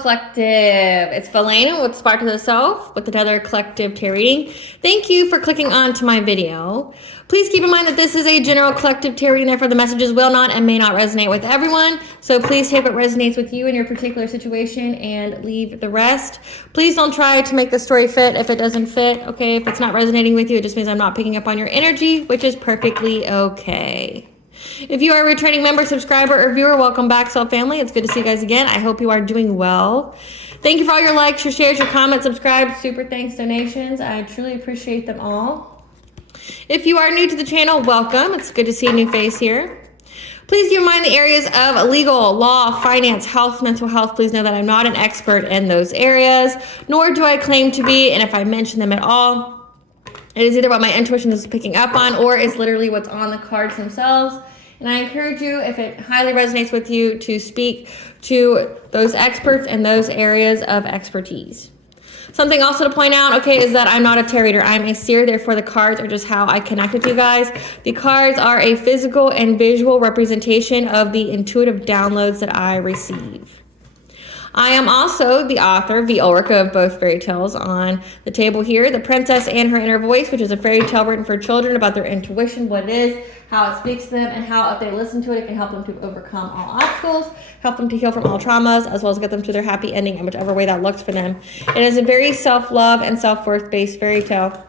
Collective. It's Valena with Spark to the Self with another collective tarot reading. Thank you for clicking on to my video. Please keep in mind that this is a general collective tarot reading, therefore the messages will not and may not resonate with everyone. So please take what resonates with you in your particular situation and leave the rest. Please don't try to make the story fit if it doesn't fit, okay? If it's not resonating with you, it just means I'm not picking up on your energy, which is perfectly okay. If you are a returning member, subscriber, or viewer, welcome back, Self Family. It's good to see you guys again. I hope you are doing well. Thank you for all your likes, your shares, your comments, subscribes, super thanks, donations. I truly appreciate them all. If you are new to the channel, welcome. It's good to see a new face here. Please keep in mind the areas of legal, law, finance, health, mental health. Please know that I'm not an expert in those areas, nor do I claim to be, and if I mention them at all, it is either what my intuition is picking up on or is literally what's on the cards themselves. And I encourage you, if it highly resonates with you, to speak to those experts in those areas of expertise. Something also to point out, okay, is that I'm not a tarot reader. I'm a seer, therefore the cards are just how I connect with you guys. The cards are a physical and visual representation of the intuitive downloads that I receive. I am also the author, the oracle of both fairy tales on the table here, The Princess and Her Inner Voice, which is a fairy tale written for children about their intuition, what it is, how it speaks to them, and how if they listen to it, it can help them to overcome all obstacles, help them to heal from all traumas, as well as get them to their happy ending in whichever way that looks for them. It is a very self-love and self-worth based fairy tale.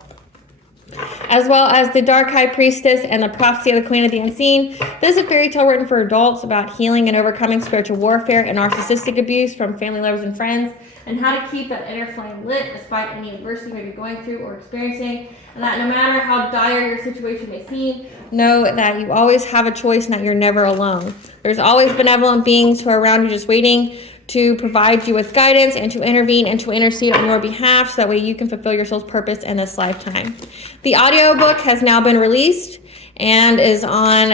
As well as The Dark High Priestess and The Prophecy of the Queen of the Unseen. This is a fairy tale written for adults about healing and overcoming spiritual warfare and narcissistic abuse from family, lovers, and friends, and how to keep that inner flame lit despite any adversity you may be going through or experiencing, and that no matter how dire your situation may seem, know that you always have a choice and that you're never alone. There's always benevolent beings who are around you just waiting to provide you with guidance and to intervene and to intercede on your behalf so that way you can fulfill your soul's purpose in this lifetime. The audiobook has now been released and is on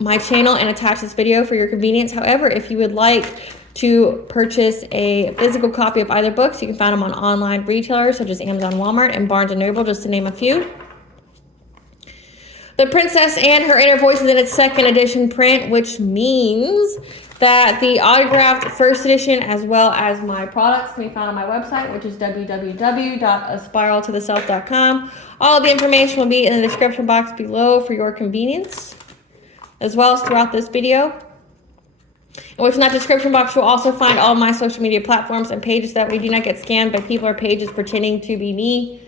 my channel and attached to this video for your convenience. However, if you would like to purchase a physical copy of either books, you can find them on online retailers such as Amazon, Walmart, and Barnes & Noble, just to name a few. The Princess and Her Inner Voice is in its second edition print, which means that the autographed first edition as well as my products can be found on my website, which is www.aspiraltotheself.com. All of the information will be in the description box below for your convenience, as well as throughout this video. And within that description box, you'll also find all my social media platforms and pages that we do not get scammed by people or pages pretending to be me.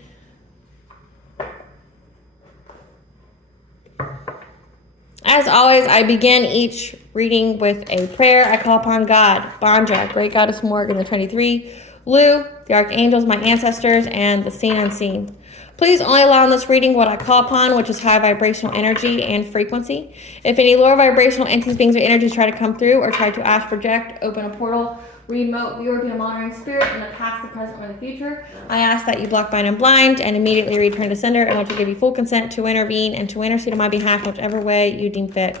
As always, I begin each reading with a prayer. I call upon God, Banja, Great Goddess Morgan, the 23, Lu, the Archangels, my ancestors, and the seen unseen. Please only allow in this reading what I call upon, which is high vibrational energy and frequency. If any lower vibrational entities, beings, or energies try to come through or try to ask, project, open a portal, remote viewer, be a monitoring spirit in the past, the present, or the future, I ask that you block, bind, and blind and immediately return to sender, and want to give you full consent to intervene and to intercede on my behalf, whichever way you deem fit.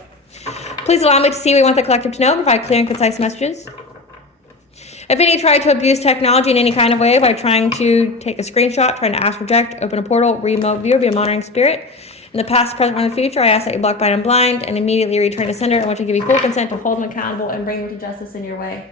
Please allow me to see what you want the collective to know, provide clear and concise messages. If any try to abuse technology in any kind of way by trying to take a screenshot, trying to ask, project, open a portal, remote viewer, be a monitoring spirit, in the past, present, or the future, I ask that you block, bind, and blind and immediately return to sender, and want to give you full consent to hold them accountable and bring them to justice in your way.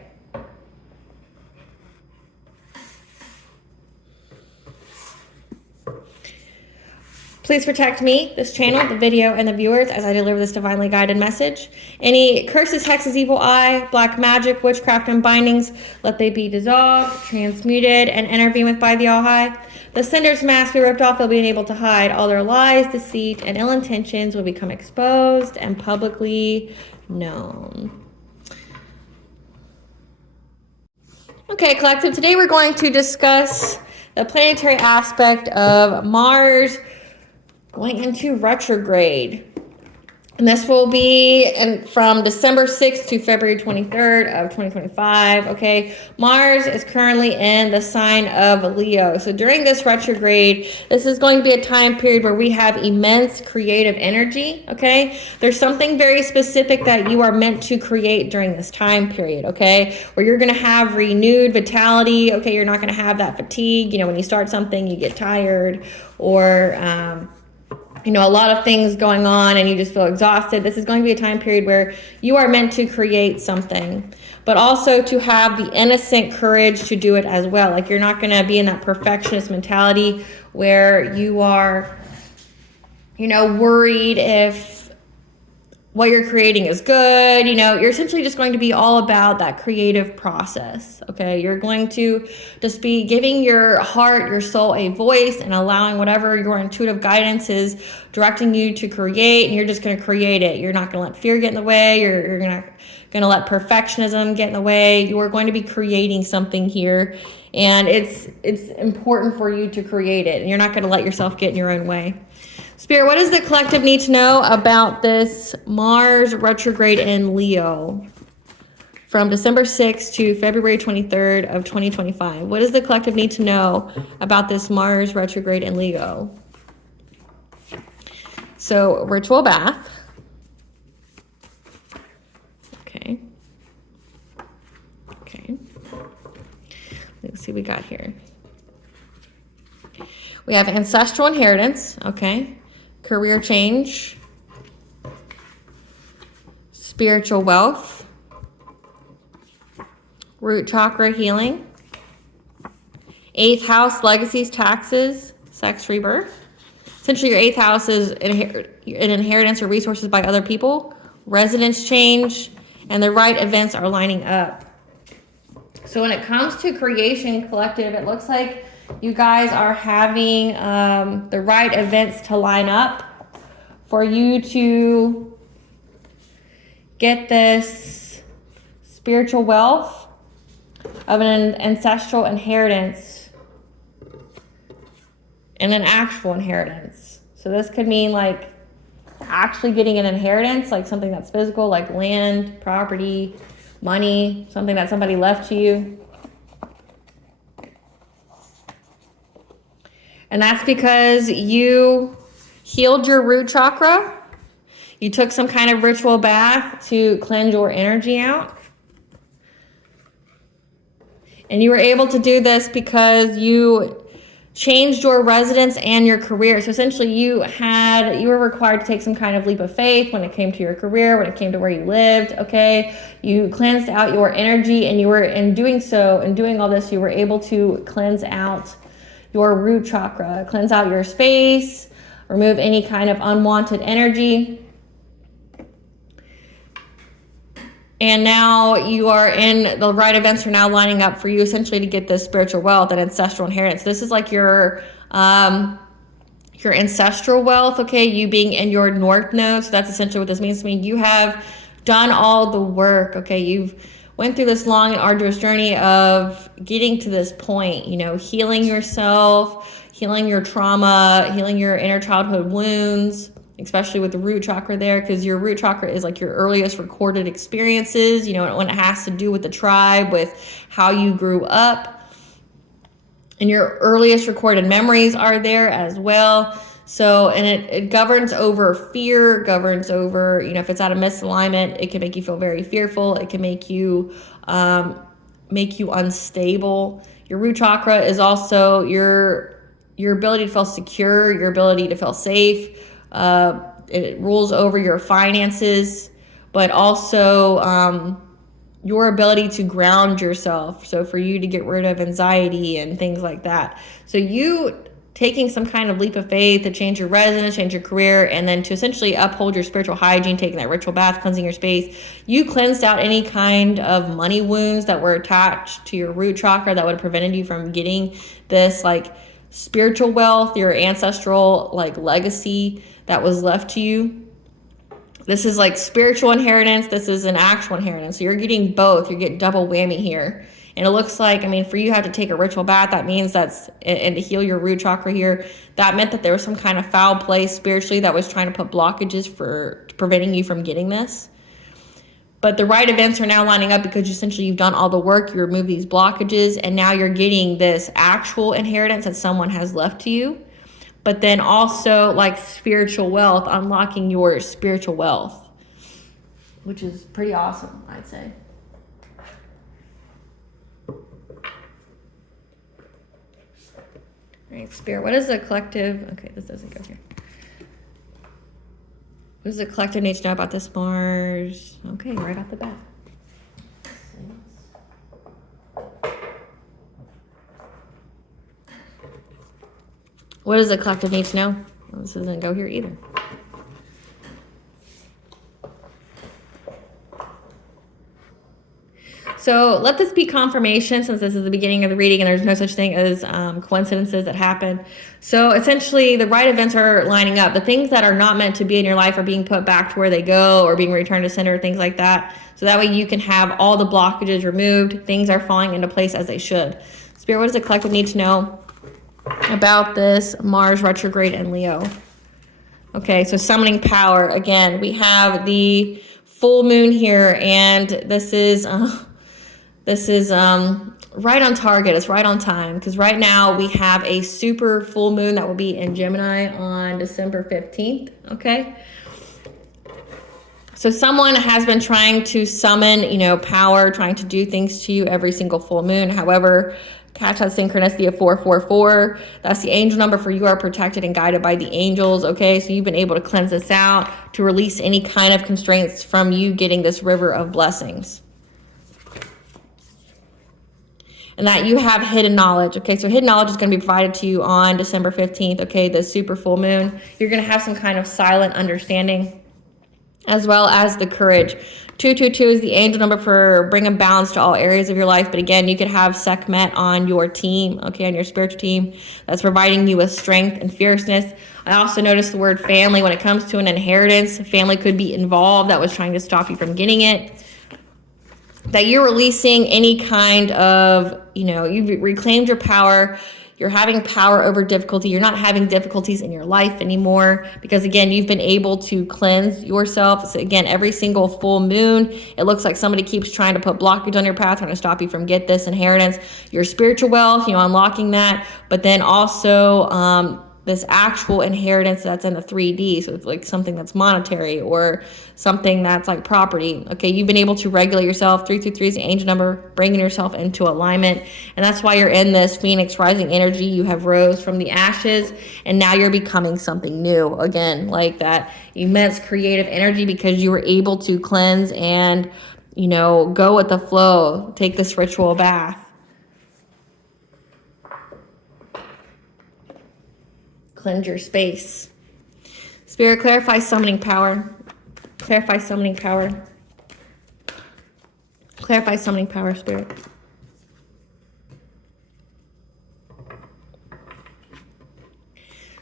Please protect me, this channel, the video, and the viewers as I deliver this divinely guided message. Any curses, hexes, evil eye, black magic, witchcraft, and bindings, let they be dissolved, transmuted, and intervened with by the All-High. The sender's mask be ripped off, they'll be unable to hide. All their lies, deceit, and ill intentions will become exposed and publicly known. Okay, collective, today we're going to discuss the planetary aspect of Mars going into retrograde. And this will be from December 6th to February 23rd of 2025, okay? Mars is currently in the sign of Leo. So during this retrograde, this is going to be a time period where we have immense creative energy, okay? There's something very specific that you are meant to create during this time period, okay? Where you're going to have renewed vitality, okay? You're not going to have that fatigue. You know, when you start something, you get tired, or you know, a lot of things going on and you just feel exhausted. This is going to be a time period where you are meant to create something, but also to have the innocent courage to do it as well. Like, you're not going to be in that perfectionist mentality where you are, you know, worried if what you're creating is good. You know, you're essentially just going to be all about that creative process. Okay, you're going to just be giving your heart, your soul a voice, and allowing whatever your intuitive guidance is directing you to create, and you're just going to create it. You're not going to let fear get in the way. You're going to let perfectionism get in the way. You are going to be creating something here, and it's important for you to create it, and you're not going to let yourself get in your own way. Spirit, what does the collective need to know about this Mars retrograde in Leo from December 6th to February 23rd of 2025? What does the collective need to know about this Mars retrograde in Leo? So, ritual bath. Okay. Okay. Let's see what we got here. We have ancestral inheritance. Okay. Career change, spiritual wealth, root chakra healing, 8th house, legacies, taxes, sex, rebirth. Essentially, your 8th house is an inheritance or resources by other people, residence change, and the right events are lining up. So when it comes to creation collective, it looks like you guys are having the right events to line up for you to get this spiritual wealth of an ancestral inheritance and an actual inheritance. So this could mean like actually getting an inheritance, like something that's physical, like land, property, money, something that somebody left to you. And that's because you healed your root chakra. You took some kind of ritual bath to cleanse your energy out. And you were able to do this because you changed your residence and your career. So essentially you were required to take some kind of leap of faith when it came to your career, when it came to where you lived, okay? You cleansed out your energy, and you were, in doing so, in doing all this, you were able to cleanse out your root chakra, cleanse out your space, remove any kind of unwanted energy. And now you are in, the right events are now lining up for you essentially to get this spiritual wealth and ancestral inheritance. This is like your ancestral wealth, okay? You being in your north node. So that's essentially what this means to me. You have done all the work, okay? You've went through this long and arduous journey of getting to this point, you know, healing yourself, healing your trauma, healing your inner childhood wounds, especially with the root chakra there, because your root chakra is like your earliest recorded experiences, you know, when it has to do with the tribe, with how you grew up. And your earliest recorded memories are there as well. So, and it governs over fear, governs over, you know, if it's out of misalignment, it can make you feel very fearful. It can make you unstable. Your root chakra is also your ability to feel secure, your ability to feel safe. It rules over your finances, but also your ability to ground yourself. So for you to get rid of anxiety and things like that. So you taking some kind of leap of faith to change your residence, change your career, and then to essentially uphold your spiritual hygiene, taking that ritual bath, cleansing your space. You cleansed out any kind of money wounds that were attached to your root chakra that would have prevented you from getting this like spiritual wealth, your ancestral like legacy that was left to you. This is like spiritual inheritance. This is an actual inheritance. So you're getting both. You're getting double whammy here. And it looks like, I mean, for you to have to take a ritual bath, that means and to heal your root chakra here, that meant that there was some kind of foul play spiritually that was trying to put blockages for preventing you from getting this. But the right events are now lining up because essentially you've done all the work, you remove these blockages, and now you're getting this actual inheritance that someone has left to you. But then also like spiritual wealth, unlocking your spiritual wealth, which is pretty awesome, I'd say. All right, Spirit, what is the collective? Okay, this doesn't go here. What does the collective need to know about this Mars? Okay, right off the bat. What does the collective need to know? Well, this doesn't go here either. So let this be confirmation, since this is the beginning of the reading and there's no such thing as coincidences that happen. So essentially the right events are lining up. The things that are not meant to be in your life are being put back to where they go or being returned to center, things like that. So that way you can have all the blockages removed. Things are falling into place as they should. Spirit, what does the collective need to know about this Mars retrograde in Leo? Okay, so summoning power. Again, we have the full moon here, and this is right on target. It's right on time, because right now we have a super full moon that will be in Gemini on December 15th. Okay, so someone has been trying to summon, power, trying to do things to you every single full moon. However, catch that synchronicity of 444. That's the angel number for you are protected and guided by the angels. Okay, so you've been able to cleanse this out, to release any kind of constraints from you getting this river of blessings. And that you have hidden knowledge. Okay, so hidden knowledge is going to be provided to you on December 15th. Okay, the super full moon. You're going to have some kind of silent understanding, as well as the courage. 222 is the angel number for bringing balance to all areas of your life. But again, you could have Sekhmet on your team, okay, on your spiritual team, that's providing you with strength and fierceness. I also noticed the word family when it comes to an inheritance. Family could be involved that was trying to stop you from getting it. That you're releasing any kind of, you've reclaimed your power. You're having power over difficulty. You're not having difficulties in your life anymore, because again, you've been able to cleanse yourself. So again, every single full moon, it looks like somebody keeps trying to put blockage on your path, trying to stop you from get this inheritance, your spiritual wealth, unlocking that. But then also this actual inheritance that's in the 3D. So it's like something that's monetary or something that's like property. Okay, you've been able to regulate yourself. 333 is the angel number, bringing yourself into alignment. And that's why you're in this Phoenix rising energy. You have rose from the ashes, and now you're becoming something new. Again, like that immense creative energy, because you were able to cleanse and, go with the flow, take this ritual bath. Cleanse your space. Spirit, clarify summoning power. Clarify summoning power. Clarify summoning power, Spirit.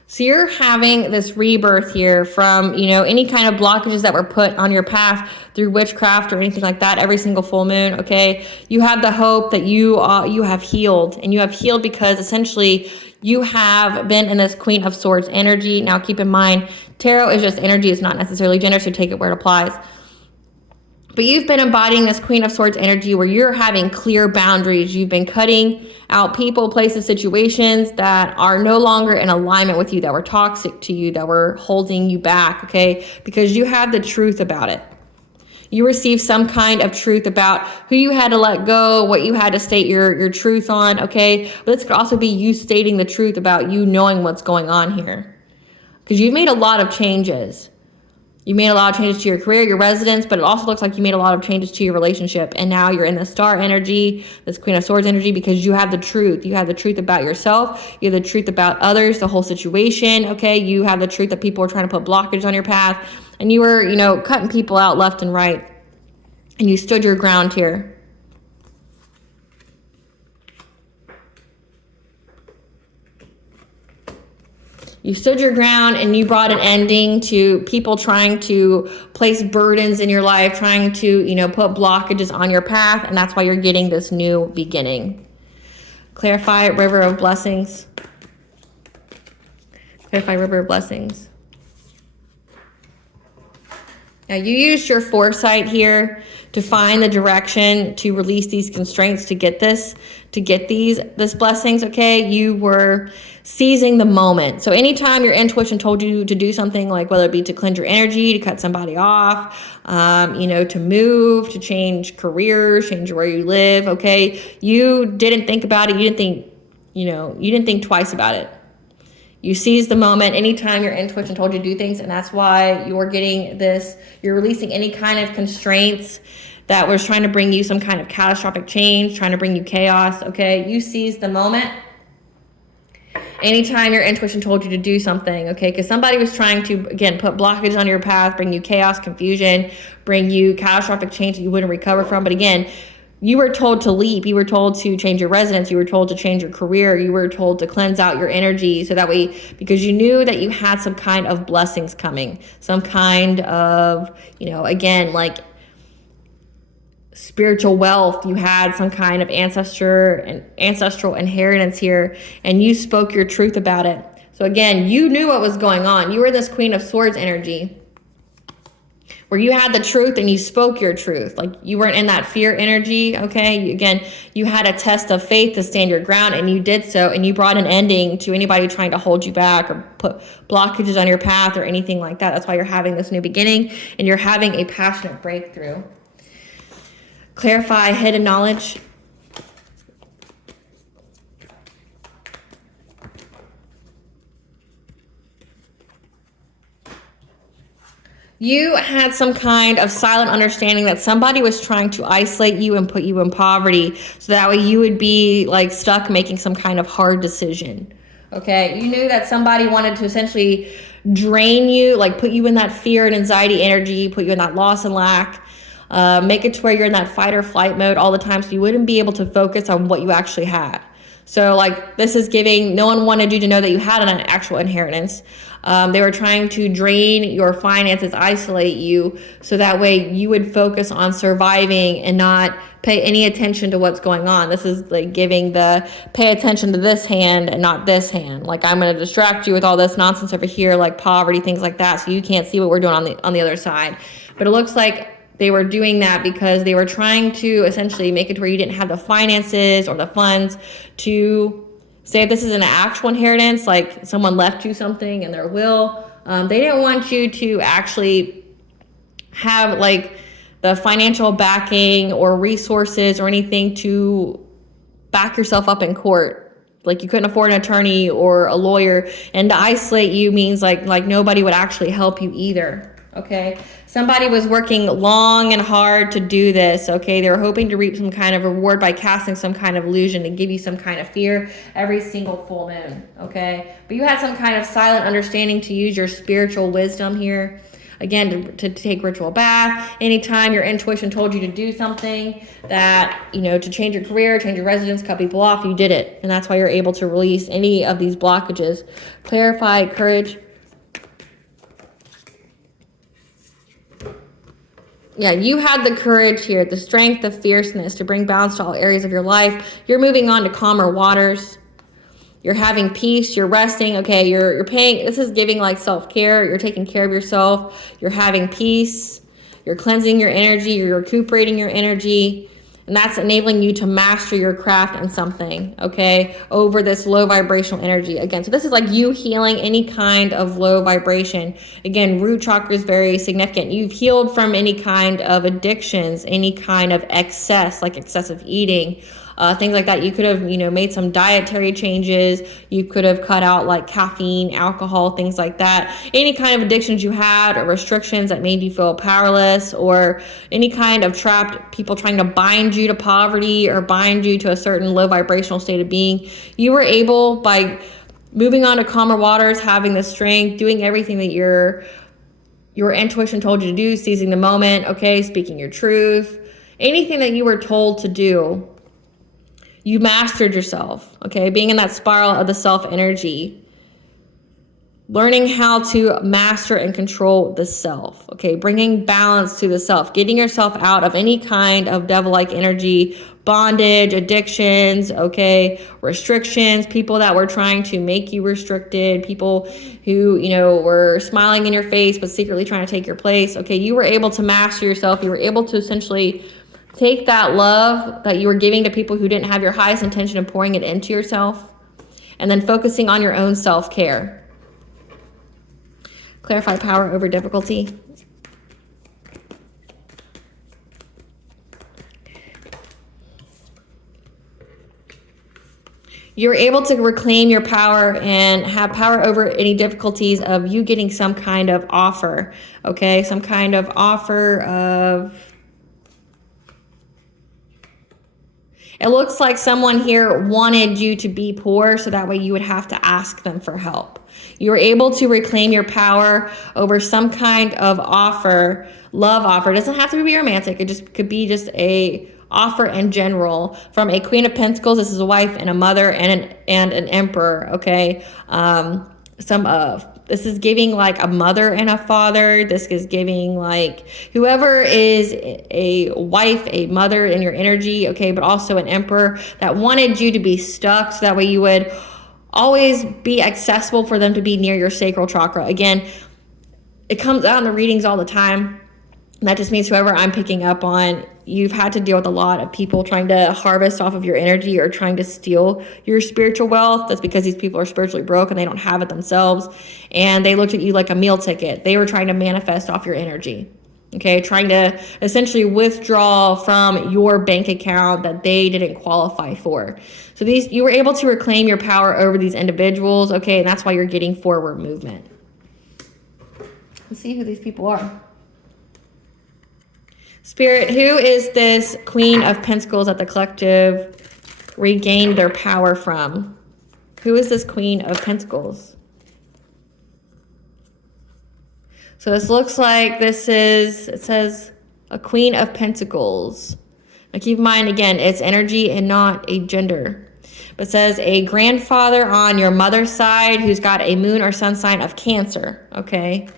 So you're having this rebirth here from, any kind of blockages that were put on your path through witchcraft or anything like that every single full moon, okay? You have the hope that you have healed, and you have healed because essentially you have been in this Queen of Swords energy. Now, keep in mind, tarot is just energy. It's not necessarily gender, so take it where it applies. But you've been embodying this Queen of Swords energy where you're having clear boundaries. You've been cutting out people, places, situations that are no longer in alignment with you, that were toxic to you, that were holding you back, okay? Because you have the truth about it. You receive some kind of truth about who you had to let go, what you had to state your truth on, okay? But this could also be you stating the truth about you knowing what's going on here. Because you've made a lot of changes. You made a lot of changes to your career, your residence, but it also looks like you made a lot of changes to your relationship. And now you're in the star energy, this Queen of Swords energy, because you have the truth. You have the truth about yourself. You have the truth about others, the whole situation, okay? You have the truth that people are trying to put blockage on your path. And you were, cutting people out left and right. And you stood your ground here. You stood your ground, and you brought an ending to people trying to place burdens in your life, trying to, put blockages on your path. And that's why you're getting this new beginning. Clarify river of blessings. Clarify river of blessings. Now, you used your foresight here to find the direction to release these constraints to get this blessings, okay? You were seizing the moment. So anytime your intuition told you to do something, like whether it be to cleanse your energy, to cut somebody off, to move, to change careers, change where you live, okay? You didn't think about it. You didn't think twice about it. You seized the moment anytime your intuition told you to do things, and that's why you're getting this, you're releasing any kind of constraints that was trying to bring you some kind of catastrophic change, trying to bring you chaos, okay? You seized the moment anytime your intuition told you to do something, okay? Because somebody was trying to, again, put blockage on your path, bring you chaos, confusion, bring you catastrophic change that you wouldn't recover from. But again, you were told to leap. You were told to change your residence. You were told to change your career. You were told to cleanse out your energy. So that way, because you knew that you had some kind of blessings coming, some kind of, you know, again, like spiritual wealth. You had some kind of ancestral inheritance here, and you spoke your truth about it. So again, you knew what was going on. You were this Queen of Swords energy, where you had the truth and you spoke your truth. Like, you weren't in that fear energy, okay? Again, you had a test of faith to stand your ground, and you did so, and you brought an ending to anybody trying to hold you back or put blockages on your path or anything like that. That's why you're having this new beginning, and you're having a passionate breakthrough. Clarify hidden knowledge. You had some kind of silent understanding that somebody was trying to isolate you and put you in poverty, so that way you would be like stuck making some kind of hard decision. Okay, you knew that somebody wanted to essentially drain you, like put you in that fear and anxiety energy, put you in that loss and lack, make it to where you're in that fight or flight mode all the time, so you wouldn't be able to focus on what you actually had. So like, this is giving, no one wanted you to know that you had an actual inheritance. They were trying to drain your finances, isolate you, so that way you would focus on surviving and not pay any attention to what's going on. This is like giving the pay attention to this hand and not this hand. Like, I'm going to distract you with all this nonsense over here, like poverty, things like that, so you can't see what we're doing on the other side. But it looks like they were doing that because they were trying to essentially make it to where you didn't have the finances or the funds to say if this is an actual inheritance, like someone left you something in their will. They didn't want you to actually have like the financial backing or resources or anything to back yourself up in court. Like, you couldn't afford an attorney or a lawyer, and to isolate you means like nobody would actually help you either. Okay, somebody was working long and hard to do this. Okay, they were hoping to reap some kind of reward by casting some kind of illusion to give you some kind of fear every single full moon. Okay, but you had some kind of silent understanding to use your spiritual wisdom here. Again, to take ritual bath. Anytime your intuition told you to do something that, you know, to change your career, change your residence, cut people off, you did it. And that's why you're able to release any of these blockages. Clarify courage. Yeah, you had the courage here, the strength, the fierceness to bring balance to all areas of your life. You're moving on to calmer waters. You're having peace. You're resting. Okay, you're paying. This is giving like self-care. You're taking care of yourself. You're having peace. You're cleansing your energy. You're recuperating your energy. And that's enabling you to master your craft in something, okay, over this low vibrational energy. Again, so this is like you healing any kind of low vibration. Again, root chakra is very significant. You've healed from any kind of addictions, any kind of excess, like excessive eating, things like that. You could have, you know, made some dietary changes. You could have cut out like caffeine, alcohol, things like that. Any kind of addictions you had or restrictions that made you feel powerless, or any kind of trapped people trying to bind you to poverty or bind you to a certain low vibrational state of being. You were able, by moving on to calmer waters, having the strength, doing everything that your intuition told you to do, seizing the moment, okay, speaking your truth, anything that you were told to do. You mastered yourself, okay? Being in that spiral of the self energy. Learning how to master and control the self, okay? Bringing balance to the self. Getting yourself out of any kind of devil-like energy, bondage, addictions, okay? Restrictions, people that were trying to make you restricted, people who, you know, were smiling in your face but secretly trying to take your place, okay? You were able to master yourself. You were able to essentially take that love that you were giving to people who didn't have your highest intention of pouring it into yourself, and then focusing on your own self-care. Clarify power over difficulty. You're able to reclaim your power and have power over any difficulties of you getting some kind of offer, okay? Some kind of offer of... It looks like someone here wanted you to be poor so that way you would have to ask them for help. You were able to reclaim your power over some kind of offer, love offer. It doesn't have to be romantic. It just could be just a offer in general from a Queen of Pentacles. This is a wife and a mother and an emperor, okay? This is giving like a mother and a father. This is giving like whoever is a wife, a mother in your energy, okay, but also an emperor that wanted you to be stuck so that way you would always be accessible for them to be near your sacral chakra. Again, it comes out in the readings all the time. That just means whoever I'm picking up on, you've had to deal with a lot of people trying to harvest off of your energy or trying to steal your spiritual wealth. That's because these people are spiritually broke and they don't have it themselves. And they looked at you like a meal ticket. They were trying to manifest off your energy. Okay, trying to essentially withdraw from your bank account that they didn't qualify for. So you were able to reclaim your power over these individuals. Okay, and that's why you're getting forward movement. Let's see who these people are. Spirit, who is this Queen of Pentacles that the collective regained their power from? Who is this Queen of Pentacles? So this looks like it says a Queen of Pentacles. Now keep in mind, again, it's energy and not a gender. But it says a grandfather on your mother's side who's got a moon or sun sign of Cancer, okay?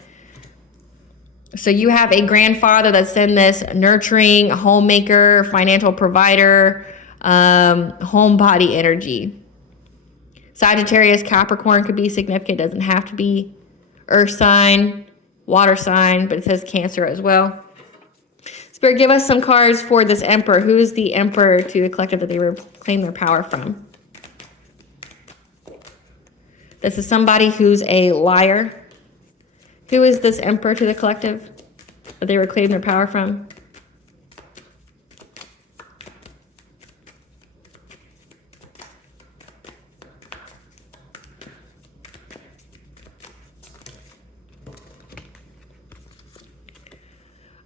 So you have a grandfather that's in this nurturing, homemaker, financial provider, homebody energy. Sagittarius, Capricorn could be significant. It doesn't have to be earth sign, water sign, but it says Cancer as well. Spirit, give us some cards for this emperor. Who is the emperor to the collective that they reclaim their power from? This is somebody who's a liar. Who is this emperor to the collective that they reclaim their power from?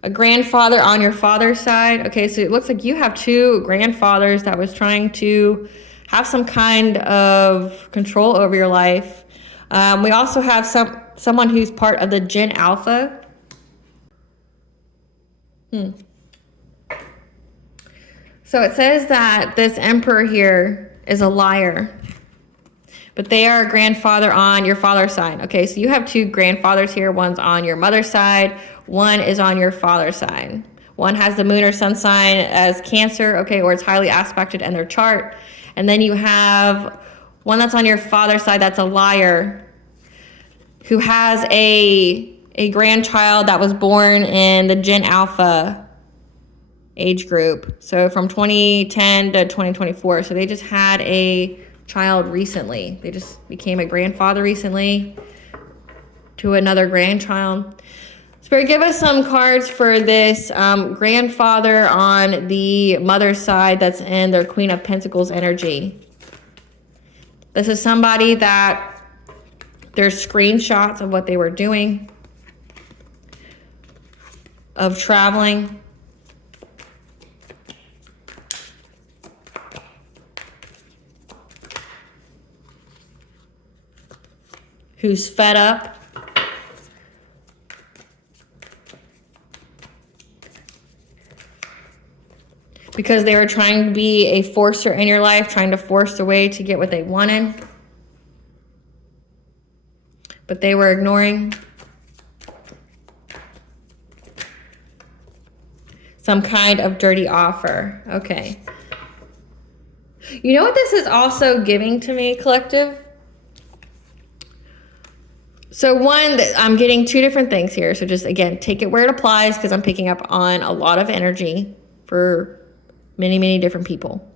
A grandfather on your father's side. Okay, so it looks like you have two grandfathers that was trying to have some kind of control over your life. We also have someone who's part of the Gen Alpha. So it says that this emperor here is a liar, but they are a grandfather on your father's side. Okay, so you have two grandfathers here. One's on your mother's side. One is on your father's side. One has the moon or sun sign as Cancer, okay, or it's highly aspected in their chart. And then you have one that's on your father's side that's a liar, who has a grandchild that was born in the Gen Alpha age group. So from 2010 to 2024. So they just had a child recently. They just became a grandfather recently to another grandchild. Spirit, give us some cards for this grandfather on the mother's side that's in their Queen of Pentacles energy. This is somebody that there's screenshots of what they were doing, of traveling. Who's fed up. Because they were trying to be a forcer in your life, trying to force a way to get what they wanted. But they were ignoring some kind of dirty offer. Okay. You know what this is also giving to me, collective? So one, I'm getting two different things here. So just, again, take it where it applies, because I'm picking up on a lot of energy for many, many different people.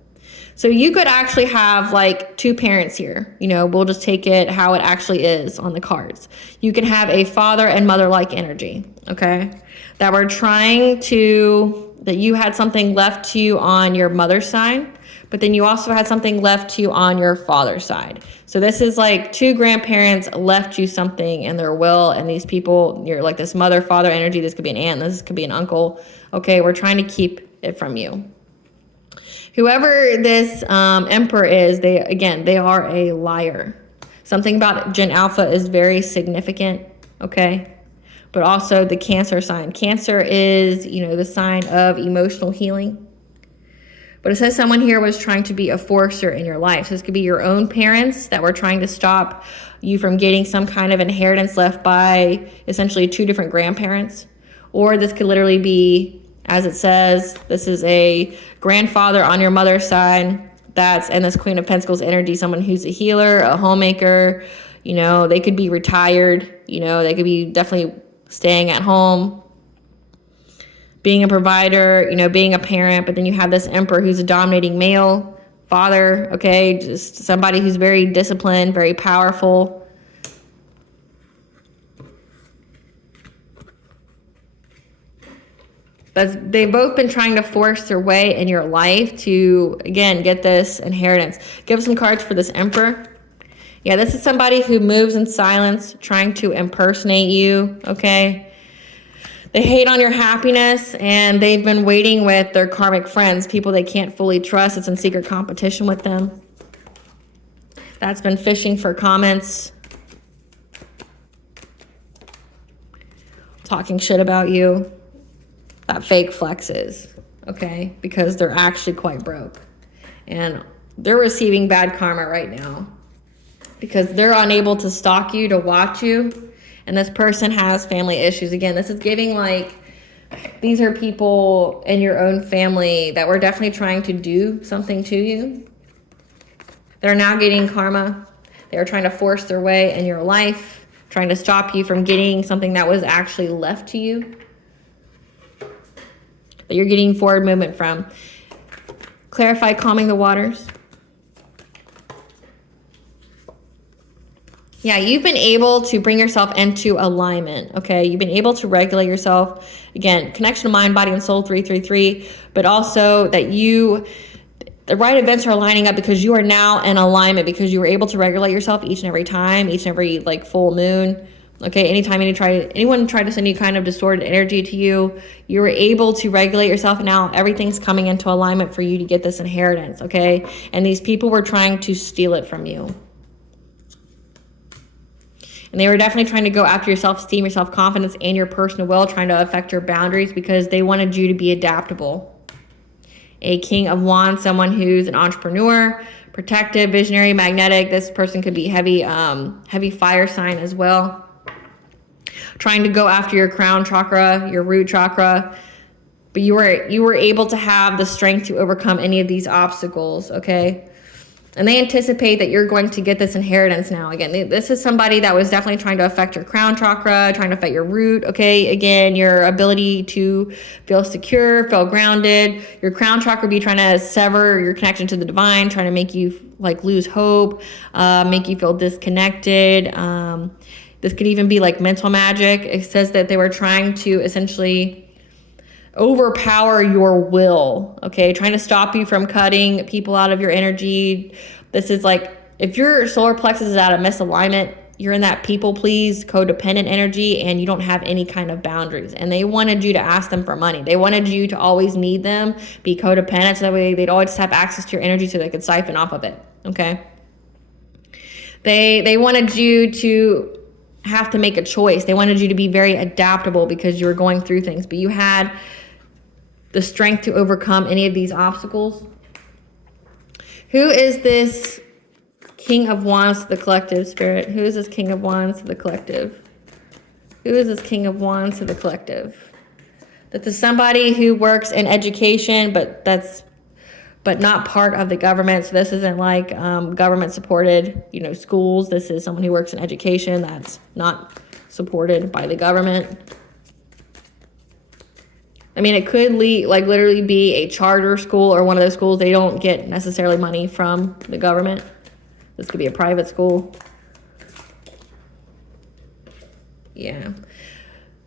So you could actually have like two parents here. You know, we'll just take it how it actually is on the cards. You can have a father and mother-like energy, okay? That were trying to, that you had something left to you on your mother's side, but then you also had something left to you on your father's side. So this is like 2 grandparents left you something in their will, and these people, you're like this mother, father energy. This could be an aunt, this could be an uncle. Okay, we're trying to keep it from you. Whoever this emperor is, they are a liar. Something about Gen Alpha is very significant, okay? But also the Cancer sign. Cancer is, the sign of emotional healing. But it says someone here was trying to be a forcer in your life. So this could be your own parents that were trying to stop you from getting some kind of inheritance left by essentially 2 different grandparents. Or this could literally be, as it says, this is a grandfather on your mother's side. And this Queen of Pentacles energy, someone who's a healer, a homemaker. They could be retired. They could be definitely staying at home, being a provider, being a parent. But then you have this emperor who's a dominating male father, okay? Just somebody who's very disciplined, very powerful. They've both been trying to force their way in your life to, again, get this inheritance. Give some cards for this emperor. Yeah, this is somebody who moves in silence, trying to impersonate you, okay? They hate on your happiness, and they've been waiting with their karmic friends, people they can't fully trust. It's in secret competition with them. That's been fishing for comments, talking shit about you. That fake flexes, okay? Because they're actually quite broke. And they're receiving bad karma right now because they're unable to stalk you, to watch you. And this person has family issues. Again, this is giving like, these are people in your own family that were definitely trying to do something to you. They're now getting karma. They're trying to force their way in your life, trying to stop you from getting something that was actually left to you, that you're getting forward movement from. Clarify, calming the waters. Yeah, you've been able to bring yourself into alignment, okay? You've been able to regulate yourself. Again, connection to mind, body, and soul, 333. But also that the right events are lining up because you are now in alignment, because you were able to regulate yourself each and every time, each and every like full moon. Okay, anytime anyone tried to send you kind of distorted energy to you, you were able to regulate yourself, and now everything's coming into alignment for you to get this inheritance, okay? And these people were trying to steal it from you. And they were definitely trying to go after your self-esteem, your self-confidence, and your personal will, trying to affect your boundaries because they wanted you to be adaptable. A King of Wands, someone who's an entrepreneur, protective, visionary, magnetic. This person could be heavy fire sign as well. Trying to go after your crown chakra, your root chakra, but you were able to have the strength to overcome any of these obstacles, okay? And they anticipate that you're going to get this inheritance now. Again, this is somebody that was definitely trying to affect your crown chakra, trying to affect your root, okay? Again, your ability to feel secure, feel grounded. Your crown chakra be trying to sever your connection to the divine, trying to make you like lose hope, make you feel disconnected. This could even be like mental magic. It says that they were trying to essentially overpower your will, okay? Trying to stop you from cutting people out of your energy. This is like, if your solar plexus is out of misalignment, you're in that people please, codependent energy, and you don't have any kind of boundaries. And they wanted you to ask them for money. They wanted you to always need them, be codependent, so that way they'd always have access to your energy so they could siphon off of it, okay? They wanted you to have to make a choice. They wanted you to be very adaptable because you were going through things, but you had the strength to overcome any of these obstacles. Who is this King of Wands to the collective, Spirit? Who is this King of Wands to the collective? Who is this King of Wands to the collective? That is somebody who works in education, but not part of the government. So this isn't like government supported, schools. This is someone who works in education that's not supported by the government. I mean, it could literally be a charter school or one of those schools. They don't get necessarily money from the government. This could be a private school. Yeah.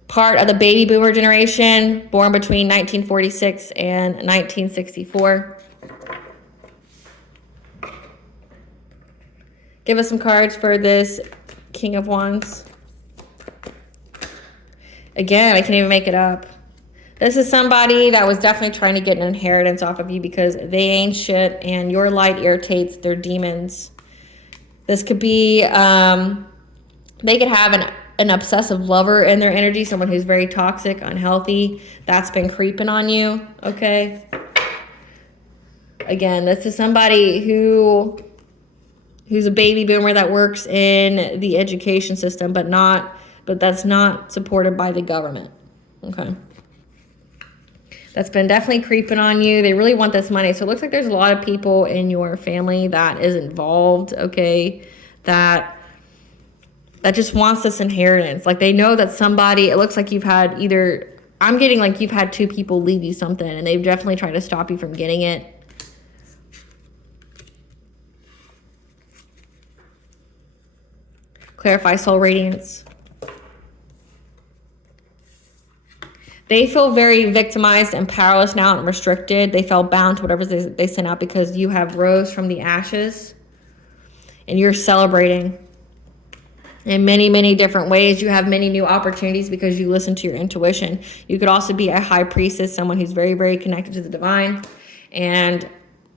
Part of the baby boomer generation, born between 1946 and 1964. Give us some cards for this King of Wands. Again, I can't even make it up. This is somebody that was definitely trying to get an inheritance off of you because they ain't shit and your light irritates their demons. This could be, they could have an obsessive lover in their energy, someone who's very toxic, unhealthy, that's been creeping on you, okay? Again, this is somebody who's a baby boomer that works in the education system, but that's not supported by the government, okay? That's been definitely creeping on you. They really want this money. So it looks like there's a lot of people in your family that is involved, okay, that just wants this inheritance. Like they know that somebody, it looks like you've had either, I'm getting like you've had two people leave you something and they've definitely tried to stop you from getting it. Clarify soul radiance. They feel very victimized and powerless now and restricted. They felt bound to whatever they sent out because you have rose from the ashes and you're celebrating in many, many different ways. You have many new opportunities because you listen to your intuition. You could also be a high priestess, someone who's very, very connected to the divine. And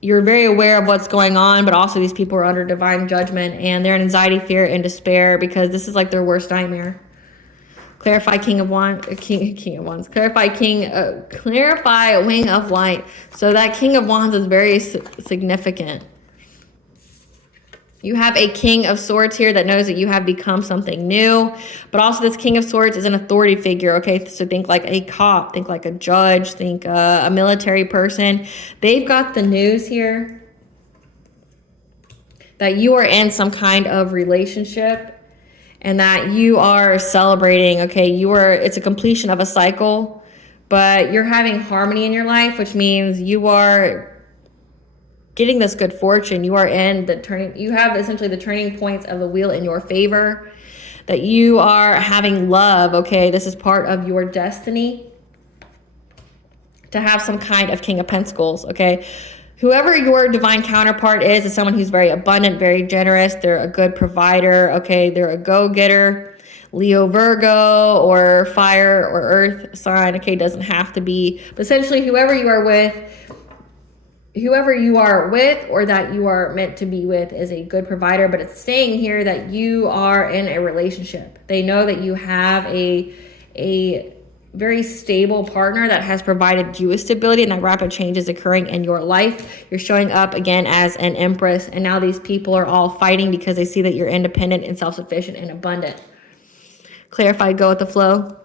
you're very aware of what's going on, but also these people are under divine judgment and they're in anxiety, fear, and despair because this is like their worst nightmare. Clarify King of Wands, King of Wands. Clarify Wing of Light. So that King of Wands is very significant. You have a King of Swords here that knows that you have become something new, but also this King of Swords is an authority figure, okay? So think like a cop, think like a judge, think a military person. They've got the news here that you are in some kind of relationship and that you are celebrating, okay? It's a completion of a cycle, but you're having harmony in your life, which means you are getting this good fortune. You are in the turning, you have essentially the turning points of the wheel in your favor, that you are having love, okay? This is part of your destiny to have some kind of King of Pentacles, okay? Whoever your divine counterpart is someone who's very abundant, very generous. They're a good provider, okay? They're a go-getter. Leo, Virgo, or fire or earth sign, okay? Doesn't have to be. But essentially, whoever you are with or that you are meant to be with is a good provider, but it's saying here that you are in a relationship. They know that you have a very stable partner that has provided you a stability and that rapid change is occurring in your life. You're showing up again as an empress, and now these people are all fighting because they see that you're independent and self-sufficient and abundant. Clarify, go with the flow.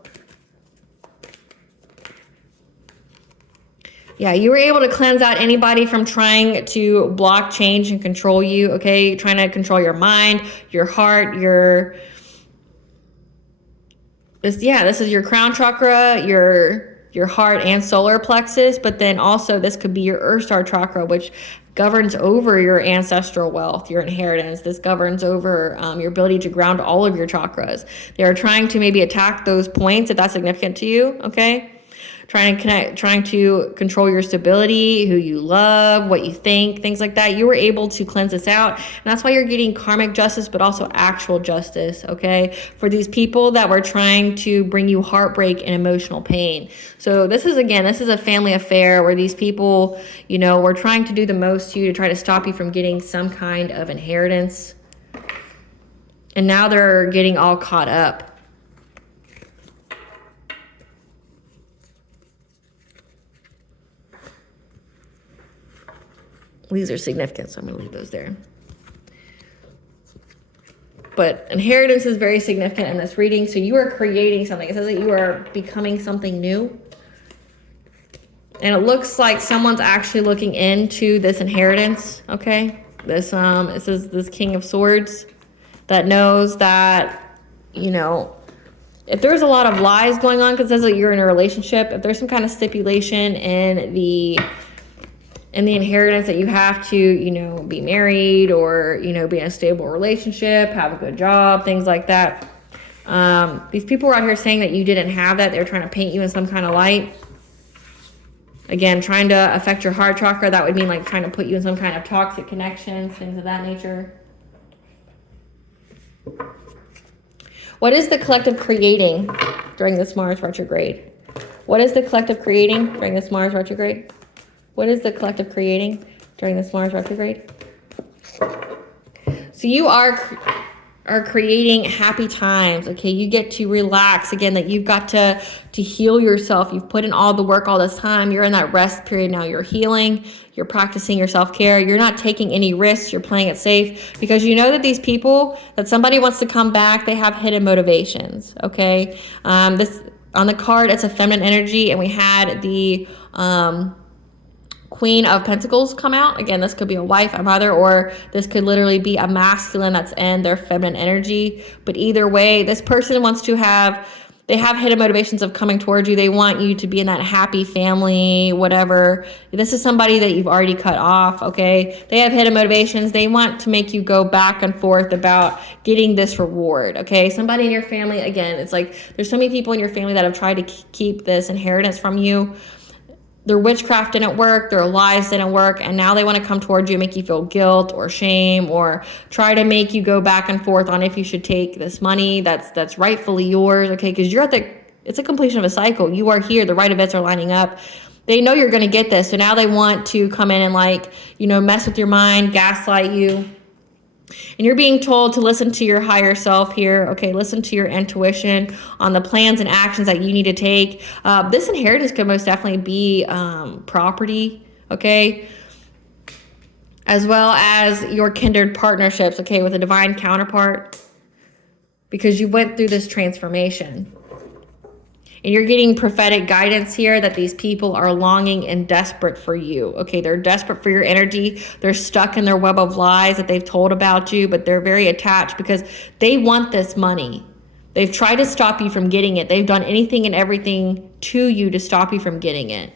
Yeah, you were able to cleanse out anybody from trying to block, change, and control you, okay? Trying to control your mind, your heart, this is your crown chakra, your heart and solar plexus, but then also this could be your earth star chakra, which governs over your ancestral wealth, your inheritance. This governs over your ability to ground all of your chakras. They are trying to maybe attack those points if that's significant to you, okay? Trying to control your stability, who you love, what you think, things like that. You were able to cleanse this out. And that's why you're getting karmic justice, but also actual justice, okay? For these people that were trying to bring you heartbreak and emotional pain. So this is a family affair where these people, were trying to do the most to you to try to stop you from getting some kind of inheritance. And now they're getting all caught up. These are significant, so I'm going to leave those there. But inheritance is very significant in this reading. So you are creating something. It says that you are becoming something new. And it looks like someone's actually looking into this inheritance, okay? It says this King of Swords that knows that, if there's a lot of lies going on, because it says that you're in a relationship, if there's some kind of stipulation in the inheritance that you have to, be married or, be in a stable relationship, have a good job, things like that. These people are out here saying that you didn't have that. They're trying to paint you in some kind of light. Again, trying to affect your heart chakra. That would mean like trying to put you in some kind of toxic connections, things of that nature. What is the collective creating during this Mars retrograde? What is the collective creating during this Mars retrograde? What is the collective creating during this Mars retrograde? So you are creating happy times, okay? You get to relax. Again, that you've got to heal yourself. You've put in all the work all this time. You're in that rest period now. You're healing. You're practicing your self-care. You're not taking any risks. You're playing it safe because you know that these people, that somebody wants to come back, they have hidden motivations, okay? This on the card, it's a feminine energy, and we had the Queen of Pentacles come out. Again, this could be a wife, a mother, or this could literally be a masculine that's in their feminine energy. But either way, this person wants to have, they have hidden motivations of coming towards you. They want you to be in that happy family, whatever. This is somebody that you've already cut off, okay? They have hidden motivations. They want to make you go back and forth about getting this reward, okay? Somebody in your family, again, it's like there's so many people in your family that have tried to keep this inheritance from you. Their witchcraft didn't work, their lies didn't work, and now they want to come towards you and make you feel guilt or shame or try to make you go back and forth on if you should take this money that's rightfully yours, okay? Because you're at it's a completion of a cycle. You are here, the right events are lining up. They know you're going to get this, so now they want to come in and mess with your mind, gaslight you. And you're being told to listen to your higher self here, okay? Listen to your intuition on the plans and actions that you need to take. This inheritance could most definitely be property, okay? As well as your kindred partnerships, okay, with a divine counterpart, because you went through this transformation. And you're getting prophetic guidance here that these people are longing and desperate for you. Okay, they're desperate for your energy. They're stuck in their web of lies that they've told about you, but they're very attached because they want this money. They've tried to stop you from getting it. They've done anything and everything to you to stop you from getting it.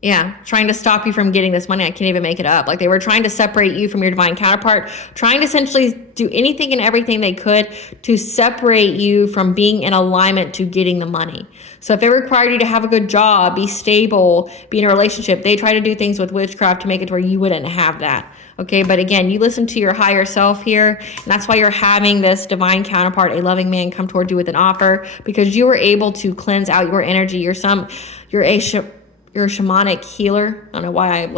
Yeah, trying to stop you from getting this money. I can't even make it up. Like they were trying to separate you from your divine counterpart, trying to essentially do anything and everything they could to separate you from being in alignment to getting the money. So if it required you to have a good job, be stable, be in a relationship, they try to do things with witchcraft to make it to where you wouldn't have that. Okay, but again, you listen to your higher self here, and that's why you're having this divine counterpart, a loving man, come toward you with an offer, because you were able to cleanse out your energy. You're a shamanic healer. I don't know why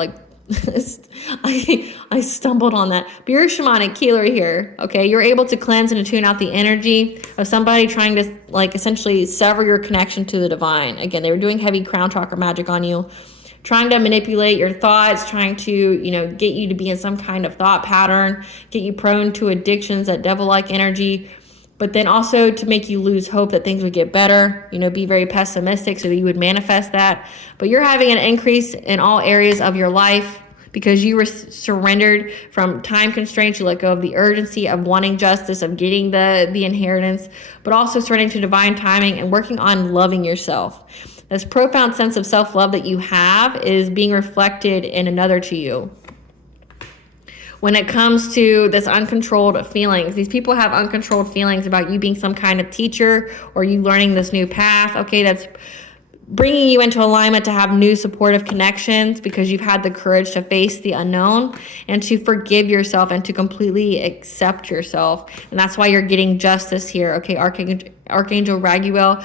I stumbled on that. But you're a shamanic healer here, okay? You're able to cleanse and tune out the energy of somebody trying to essentially sever your connection to the divine. Again, they were doing heavy crown chakra magic on you, trying to manipulate your thoughts, trying to, get you to be in some kind of thought pattern, get you prone to addictions, that devil-like energy, but then also to make you lose hope that things would get better, be very pessimistic so that you would manifest that. But you're having an increase in all areas of your life because you were surrendered from time constraints. You let go of the urgency of wanting justice, of getting the inheritance, but also surrendering to divine timing and working on loving yourself. This profound sense of self-love that you have is being reflected in another to you. When it comes to this uncontrolled feelings, these people have uncontrolled feelings about you being some kind of teacher or you learning this new path, okay, that's bringing you into alignment to have new supportive connections because you've had the courage to face the unknown and to forgive yourself and to completely accept yourself. And that's why you're getting justice here, okay, Archangel Raguel.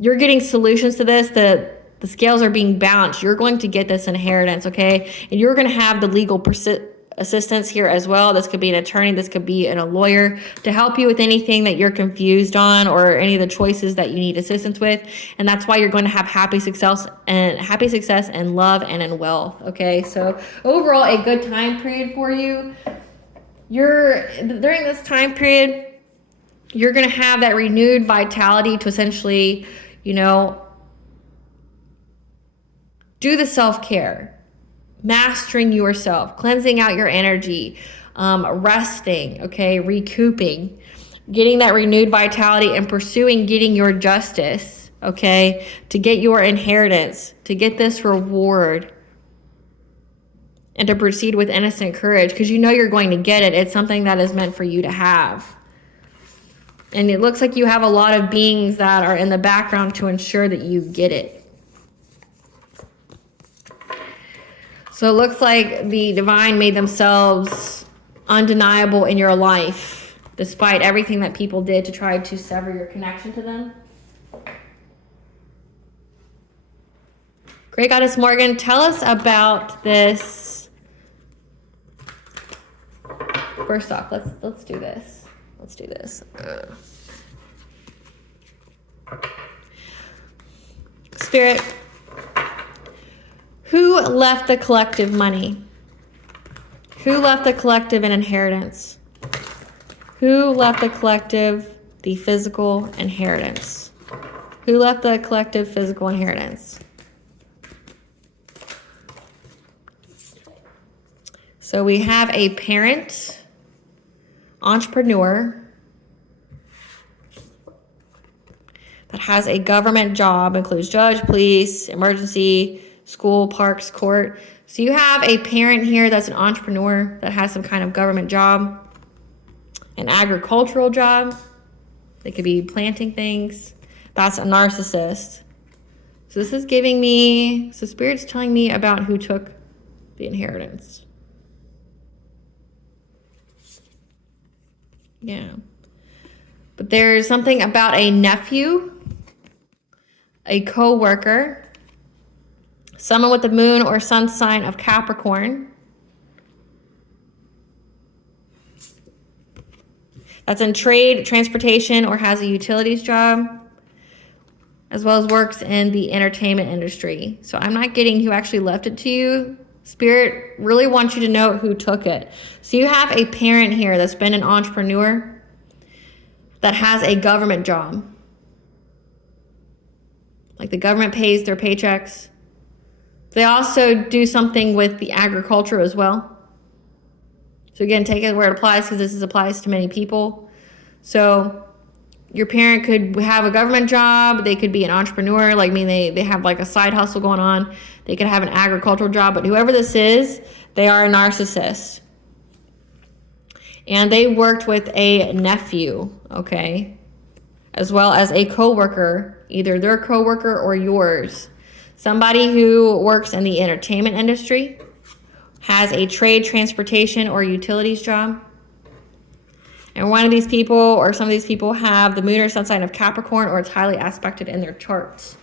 You're getting solutions to this. The scales are being balanced. You're going to get this inheritance, okay? And you're going to have the legal assistance here as well. This could be an attorney, this could be a lawyer to help you with anything that you're confused on or any of the choices that you need assistance with. And that's why you're going to have happy success and love and in wealth. Okay, so overall a good time period for you. During this time period, you're going to have that renewed vitality to essentially, do the self-care, mastering yourself, cleansing out your energy, resting, okay, recouping, getting that renewed vitality and pursuing getting your justice, okay, to get your inheritance, to get this reward, and to proceed with innocent courage because you're going to get it. It's something that is meant for you to have. And it looks like you have a lot of beings that are in the background to ensure that you get it. So it looks like the divine made themselves undeniable in your life. despite everything that people did to try to sever your connection to them. Great Goddess Morgan, tell us about this. First off, let's do this. Let's do this. Spirit, who left the collective money? Who left the collective an inheritance? Who left the collective the physical inheritance? Who left the collective physical inheritance? So we have a parent, entrepreneur, that has a government job, includes judge, police, emergency, school, parks, court. So you have a parent here that's an entrepreneur that has some kind of government job, an agricultural job. They could be planting things. That's a narcissist. So this is giving me, so Spirit's telling me about who took the inheritance. Yeah. But there's something about a nephew, a co-worker, someone with the moon or sun sign of Capricorn, that's in trade, transportation, or has a utilities job, as well as works in the entertainment industry. So I'm not getting who actually left it to you. Spirit really wants you to know who took it. So you have a parent here that's been an entrepreneur that has a government job. Like the government pays their paychecks. They also do something with the agriculture as well. So again, take it where it applies, because this applies to many people. So your parent could have a government job. They could be an entrepreneur. Like, I mean, they have like a side hustle going on. They could have an agricultural job. But whoever this is, they are a narcissist. And they worked with a nephew, okay? As well as a coworker, either their coworker or yours. Somebody who works in the entertainment industry, has a trade, transportation, or utilities job. And one of these people, or some of these people, have the moon or sun sign of Capricorn, or it's highly aspected in their charts.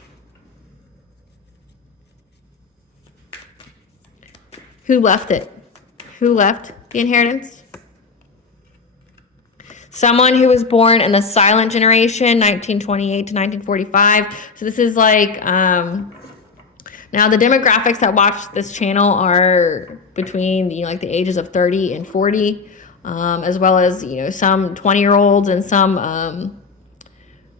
Who left it? Who left the inheritance? Someone who was born in the silent generation, 1928 to 1945. So this is like, now the demographics that watch this channel are between, like the ages of 30 and 40, as well as, some 20-year-olds and some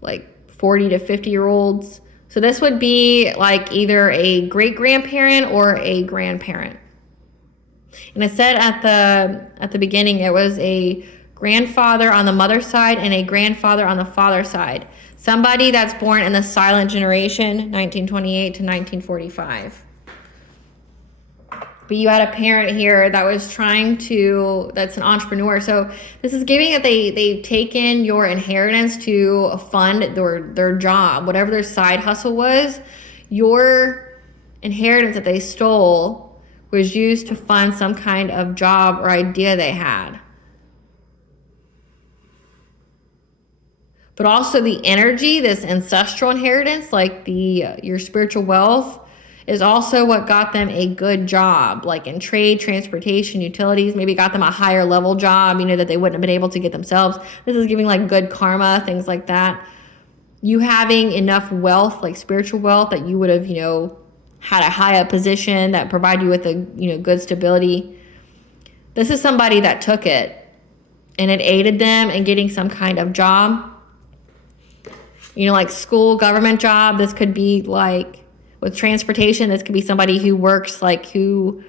like 40 to 50-year-olds. So this would be like either a great-grandparent or a grandparent. And I said at the beginning, it was a grandfather on the mother's side and a grandfather on the father's side. Somebody that's born in the silent generation, 1928 to 1945. But you had a parent here that was that's an entrepreneur. So this is giving that they've taken your inheritance to fund their job, whatever their side hustle was. Your inheritance that they stole was used to fund some kind of job or idea they had. But also the energy, this ancestral inheritance, like your spiritual wealth, is also what got them a good job, like in trade, transportation, utilities, maybe got them a higher level job, that they wouldn't have been able to get themselves. This is giving like good karma, things like that. You having enough wealth, like spiritual wealth, that you would have, had a high up position that provided you with a, good stability. This is somebody that took it and it aided them in getting some kind of job. Like school, government job. This could be like with transportation. This could be somebody who works who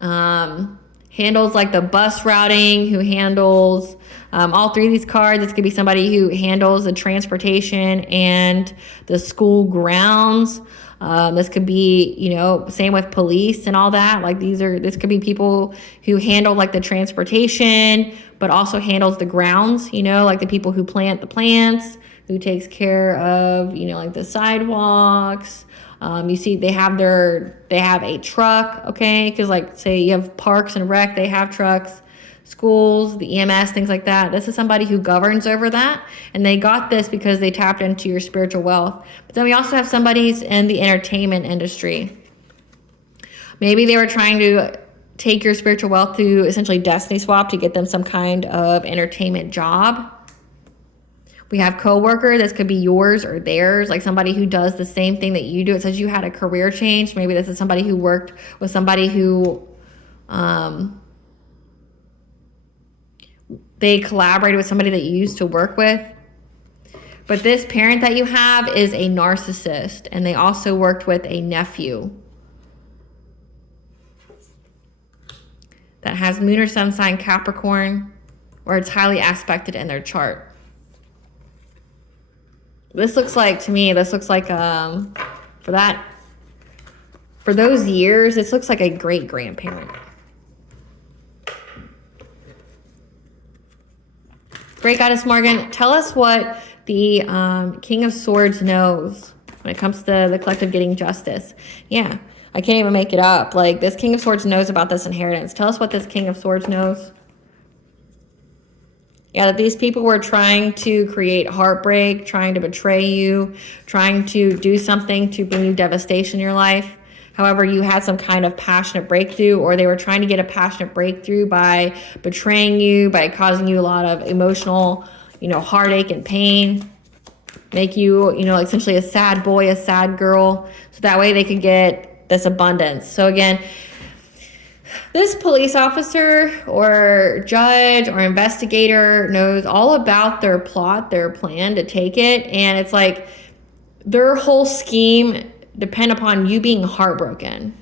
handles like the bus routing, who handles all three of these cards. This could be somebody who handles the transportation and the school grounds. This could be, same with police and all that. Like this could be people who handle like the transportation, but also handles the grounds, like the people who plant the plants, who takes care of, like the sidewalks. You see they have a truck, okay? Because like say you have parks and rec, they have trucks. schools, the EMS, things like that. This is somebody who governs over that, and they got this because they tapped into your spiritual wealth. But then we also have somebody's in the entertainment industry. Maybe they were trying to take your spiritual wealth through essentially destiny swap to get them some kind of entertainment job. We have coworker. This could be yours or theirs, like somebody who does the same thing that you do. It says you had a career change. Maybe this is somebody who worked with somebody who they collaborated with somebody that you used to work with. But this parent that you have is a narcissist, and they also worked with a nephew that has moon or sun sign Capricorn, or it's highly aspected in their chart. This looks like, to me, this looks like, for those years, this looks like a great-grandparent. Great Goddess Morgan, tell us what the King of Swords knows when it comes to the collective getting justice. Yeah, I can't even make it up. Like, this King of Swords knows about this inheritance. Tell us what this King of Swords knows. Yeah, that these people were trying to create heartbreak, trying to betray you, trying to do something to bring you devastation in your life. However, you had some kind of passionate breakthrough, or they were trying to get a passionate breakthrough by betraying you, by causing you a lot of emotional, heartache and pain. Make you, essentially a sad boy, a sad girl. So that way they could get this abundance. So again, this police officer or judge or investigator knows all about their plot, their plan to take it. And it's like their whole scheme depend upon you being heartbroken.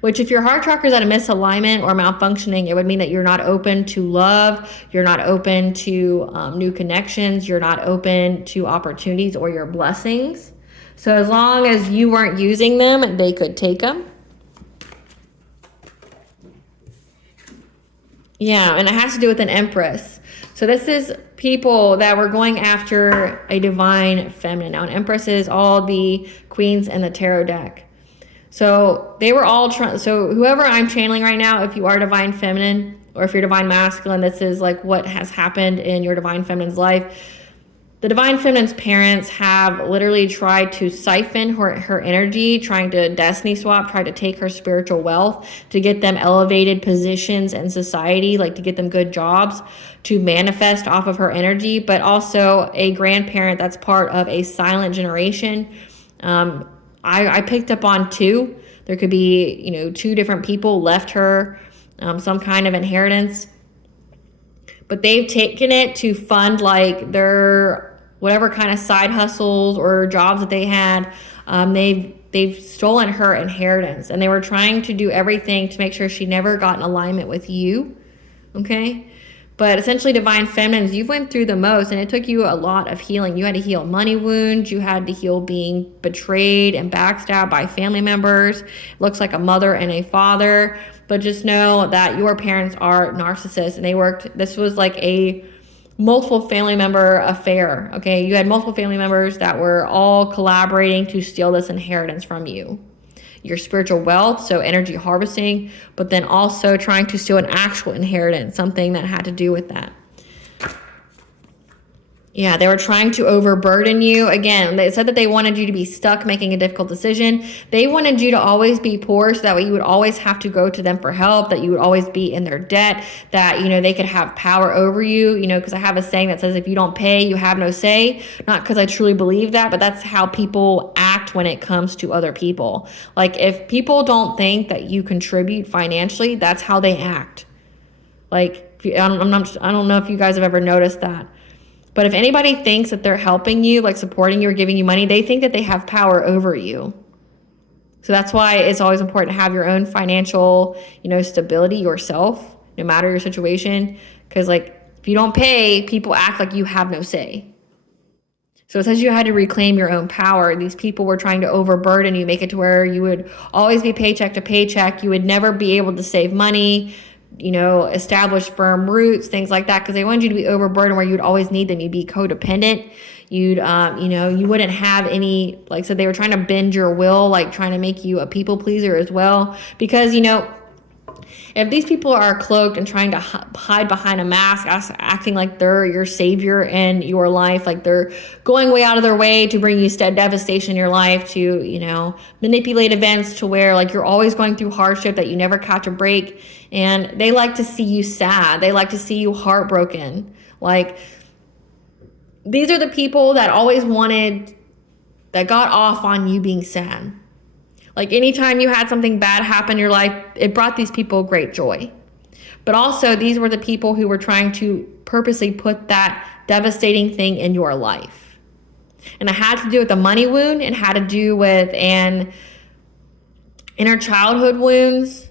Which, if your heart chakra is at a misalignment or malfunctioning, it would mean that you're not open to love, you're not open to new connections, you're not open to opportunities or your blessings. So as long as you weren't using them, they could take them. Yeah, and it has to do with an empress. So this is people that were going after a divine feminine. Now, an empress is all the queens in the tarot deck. So they were all trying. So whoever I'm channeling right now, if you are divine feminine or if you're divine masculine, this is like what has happened in your divine feminine's life. The divine feminine's parents have literally tried to siphon her energy, trying to destiny swap, try to take her spiritual wealth to get them elevated positions in society, like to get them good jobs, to manifest off of her energy, but also a grandparent that's part of a silent generation. I picked up on two. There could be, two different people left her some kind of inheritance. But they've taken it to fund like their whatever kind of side hustles or jobs that they had. They've stolen her inheritance, and they were trying to do everything to make sure she never got in alignment with you. Okay? But essentially, divine feminines, you've went through the most, and it took you a lot of healing. You had to heal money wounds. You had to heal being betrayed and backstabbed by family members. It looks like a mother and a father. But just know that your parents are narcissists, and this was like a multiple family member affair. Okay, you had multiple family members that were all collaborating to steal this inheritance from you. Your spiritual wealth, so energy harvesting, but then also trying to steal an actual inheritance, something that had to do with that. Yeah, they were trying to overburden you. Again, they said that they wanted you to be stuck making a difficult decision. They wanted you to always be poor, so that way you would always have to go to them for help, that you would always be in their debt, that, they could have power over you, because I have a saying that says, if you don't pay, you have no say. Not because I truly believe that, but that's how people act when it comes to other people. Like, if people don't think that you contribute financially, that's how they act. Like, I don't know if you guys have ever noticed that. But if anybody thinks that they're helping you, like supporting you or giving you money, they think that they have power over you. So that's why it's always important to have your own financial, stability yourself, no matter your situation. Because like, if you don't pay, people act like you have no say. So it says you had to reclaim your own power. These people were trying to overburden you, make it to where you would always be paycheck to paycheck. You would never be able to save money, establish firm roots, things like that, because they wanted you to be overburdened where you'd always need them. You'd be codependent. You'd, you wouldn't have any, like, so they were trying to bend your will, like trying to make you a people pleaser as well. Because, If these people are cloaked and trying to hide behind a mask, acting like they're your savior in your life, like they're going way out of their way to bring you devastation in your life, to, you know, manipulate events to where like you're always going through hardship, that you never catch a break, and they like to see you sad. They like to see you heartbroken. Like, these are the people that always that got off on you being sad. Like, anytime you had something bad happen in your life, it brought these people great joy. But also, these were the people who were trying to purposely put that devastating thing in your life. And it had to do with the money wound. It had to do with an inner childhood wounds.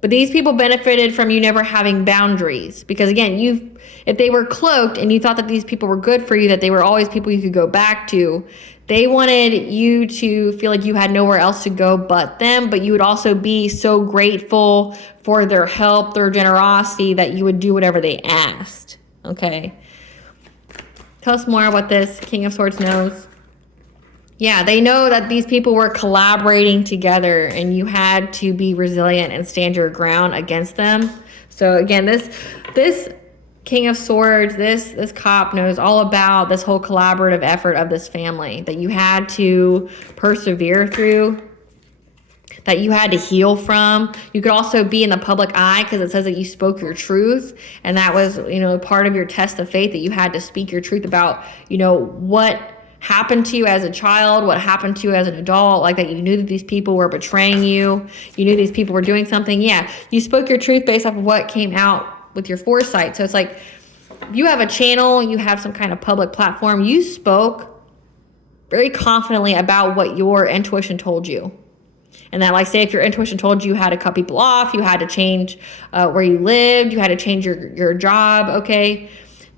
But these people benefited from you never having boundaries. Because again, if they were cloaked and you thought that these people were good for you, that they were always people you could go back to, they wanted you to feel like you had nowhere else to go but them, but you would also be so grateful for their help, their generosity, that you would do whatever they asked. Okay. Tell us more what this King of Swords knows. Yeah, they know that these people were collaborating together and you had to be resilient and stand your ground against them. So again, this King of Swords, this cop knows all about this whole collaborative effort of this family that you had to persevere through, that you had to heal from. You could also be in the public eye because it says that you spoke your truth, and that was, you know, part of your test of faith, that you had to speak your truth about, you know, what happened to you as a child, what happened to you as an adult, like that you knew that these people were betraying you, you knew these people were doing something. Yeah, you spoke your truth based off of what came out with your foresight. So it's like, if you have a channel, you have some kind of public platform, you spoke very confidently about what your intuition told you. And that, like, say if your intuition told you had to cut people off, you had to change where you lived, you had to change your job, okay?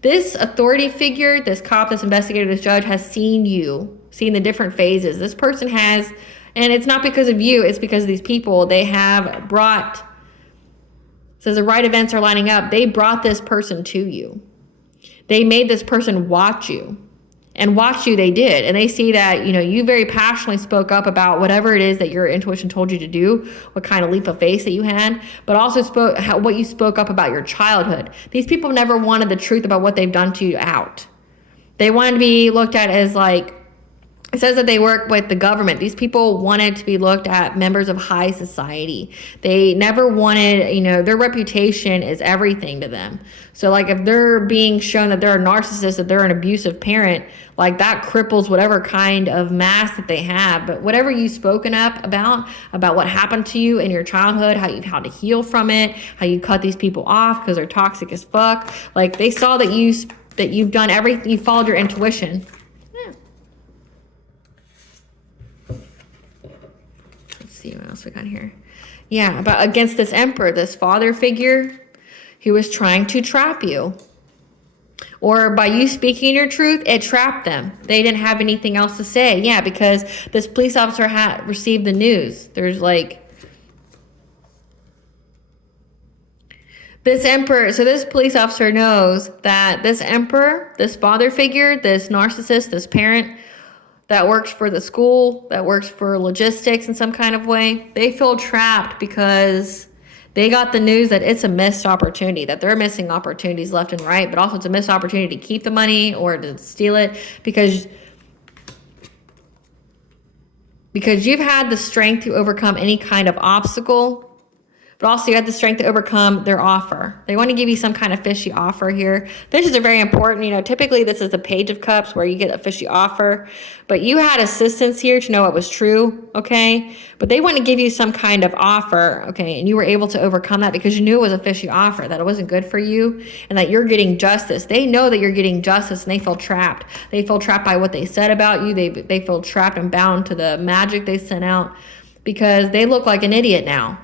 This authority figure, this cop, this investigator, this judge has seen the different phases. This person has, and it's not because of you, it's because of these people. They have brought, says the right events are lining up. They brought this person to you. They made this person watch you. And watch you, they did. And they see that, you know, you very passionately spoke up about whatever it is that your intuition told you to do, what kind of leap of faith that you had, but also what you spoke up about your childhood. These people never wanted the truth about what they've done to you out. They wanted to be looked at as, like, it says that they work with the government. These people wanted to be looked at members of high society. They never wanted, you know, their reputation is everything to them. So, like, if they're being shown that they're a narcissist, that they're an abusive parent, like, that cripples whatever kind of mask that they have. But whatever you've spoken up about what happened to you in your childhood, how you've had to heal from it, how you cut these people off because they're toxic as fuck. Like, they saw that you've done everything, you followed your intuition. See what else we got here. Yeah, but against this emperor, this father figure who was trying to trap you. Or by you speaking your truth, it trapped them. They didn't have anything else to say. Yeah, because this police officer had received the news. There's like this emperor. So this police officer knows that this emperor, this father figure, this narcissist, this parent that works for the school, that works for logistics in some kind of way, they feel trapped because they got the news that it's a missed opportunity, that they're missing opportunities left and right, but also it's a missed opportunity to keep the money or to steal it because you've had the strength to overcome any kind of obstacle, but also you had the strength to overcome their offer. They want to give you some kind of fishy offer here. Fishes are very important. You know, typically this is the Page of Cups where you get a fishy offer, but you had assistance here to know it was true, okay? But they want to give you some kind of offer, okay? And you were able to overcome that because you knew it was a fishy offer, that it wasn't good for you, and that you're getting justice. They know that you're getting justice, and they feel trapped. They feel trapped by what they said about you. They feel trapped and bound to the magic they sent out because they look like an idiot now.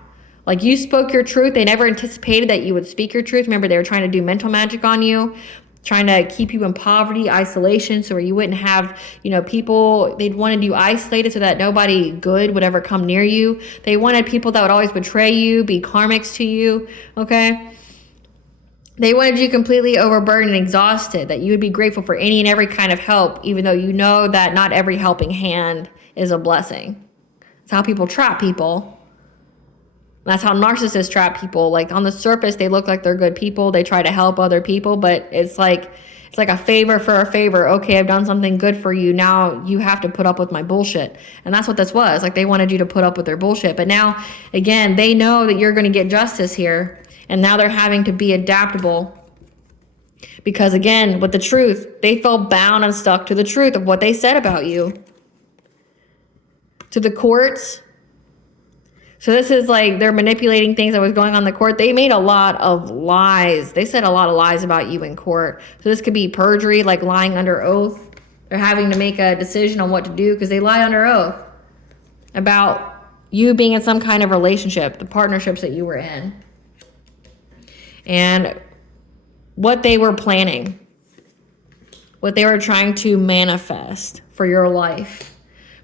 Like, you spoke your truth. They never anticipated that you would speak your truth. Remember, they were trying to do mental magic on you, trying to keep you in poverty, isolation, so where you wouldn't have, you know, people. They'd wanted you isolated so that nobody good would ever come near you. They wanted people that would always betray you, be karmics to you, okay? They wanted you completely overburdened and exhausted, that you would be grateful for any and every kind of help, even though you know that not every helping hand is a blessing. It's how people trap people. That's how narcissists trap people. Like on the surface, they look like they're good people. They try to help other people, but it's like a favor for a favor. Okay, I've done something good for you. Now you have to put up with my bullshit. And that's what this was. Like they wanted you to put up with their bullshit. But now, again, they know that you're going to get justice here. And now they're having to be adaptable. Because again, with the truth, they felt bound and stuck to the truth of what they said about you. To the courts. So this is like they're manipulating things that was going on in the court. They made a lot of lies. They said a lot of lies about you in court. So this could be perjury, like lying under oath. They're having to make a decision on what to do because they lie under oath about you being in some kind of relationship, the partnerships that you were in. And what they were planning, what they were trying to manifest for your life.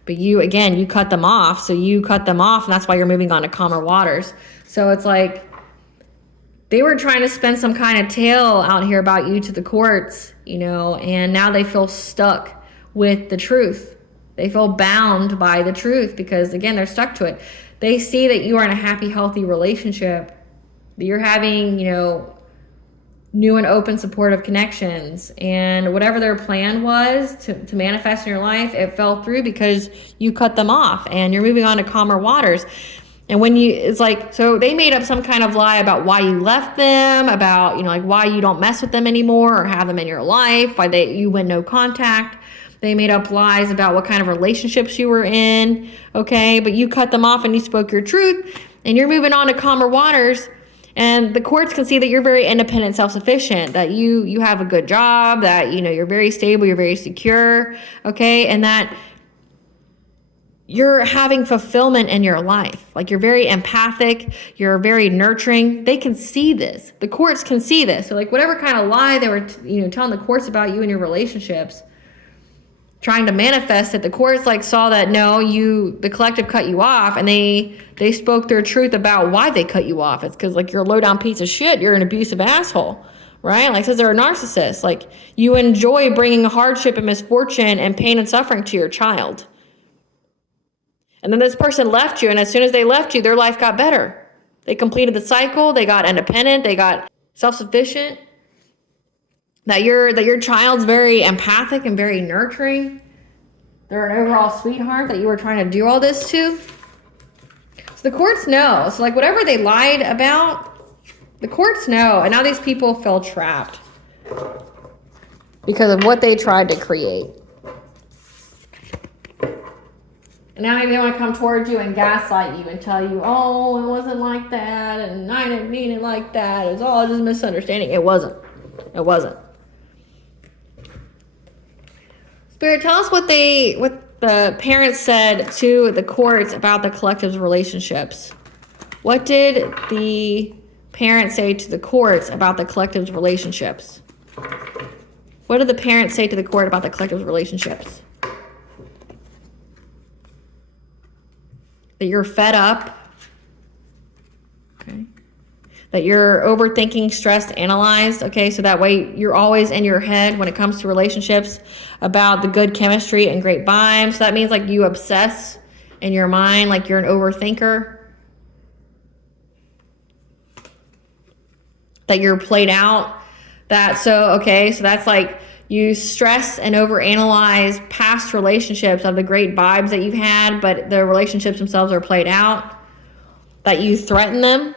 But you, again, you cut them off. So you cut them off, and that's why you're moving on to calmer waters. So it's like they were trying to spin some kind of tale out here about you to the courts, you know, and now they feel stuck with the truth. They feel bound by the truth because, again, they're stuck to it. They see that you are in a happy, healthy relationship, that you're having, you know, new and open supportive connections, and whatever their plan was to manifest in your life, it fell through because you cut them off and you're moving on to calmer waters. And when you, it's like, so they made up some kind of lie about why you left them, about, you know, like why you don't mess with them anymore or have them in your life, why you went no contact. They made up lies about what kind of relationships you were in, okay? But you cut them off and you spoke your truth and you're moving on to calmer waters. And the courts can see that you're very independent, self-sufficient, that you have a good job, that, you know, you're very stable, you're very secure, okay? And that you're having fulfillment in your life. Like you're very empathic, you're very nurturing. They can see this. The courts can see this. So like whatever kind of lie they were, you know, telling the courts about you and your relationships, trying to manifest it, the courts like saw that no, the collective cut you off, and they spoke their truth about why they cut you off. It's because like you're a low down piece of shit, you're an abusive asshole, right? Like says they're a narcissist. Like you enjoy bringing hardship and misfortune and pain and suffering to your child. And then this person left you, and as soon as they left you, their life got better. They completed the cycle, they got independent, they got self-sufficient. That your child's very empathic and very nurturing. They're an overall sweetheart that you were trying to do all this to. So the courts know. So like whatever they lied about, the courts know. And now these people feel trapped because of what they tried to create. And now maybe they want to come towards you and gaslight you and tell you, oh, it wasn't like that, and I didn't mean it like that. It was all just a misunderstanding. It wasn't. It wasn't. Spirit, tell us what the parents said to the courts about the collective's relationships. What did the parents say to the courts about the collective's relationships? What did the parents say to the court about the collective's relationships? That you're fed up. Okay. That you're overthinking, stressed, analyzed, okay? So that way you're always in your head when it comes to relationships about the good chemistry and great vibes. So that means like you obsess in your mind, like you're an overthinker. That you're played out. So that's like you stress and overanalyze past relationships of the great vibes that you've had, but the relationships themselves are played out. That you threaten them.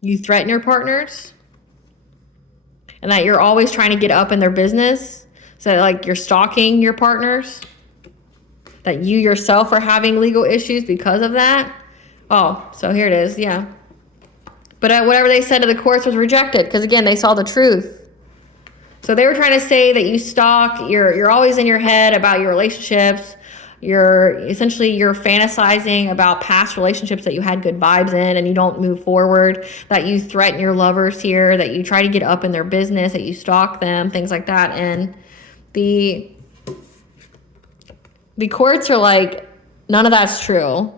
You threaten your partners, and that you're always trying to get up in their business. So like you're stalking your partners, that you yourself are having legal issues because of that. Oh, so here it is. Yeah. But whatever they said to the courts was rejected because, again, they saw the truth. So they were trying to say that you stalk, you're always in your head about your relationships. You're fantasizing about past relationships that you had good vibes in and you don't move forward, that you threaten your lovers here, that you try to get up in their business, that you stalk them, things like that. And the courts are like, none of that's true,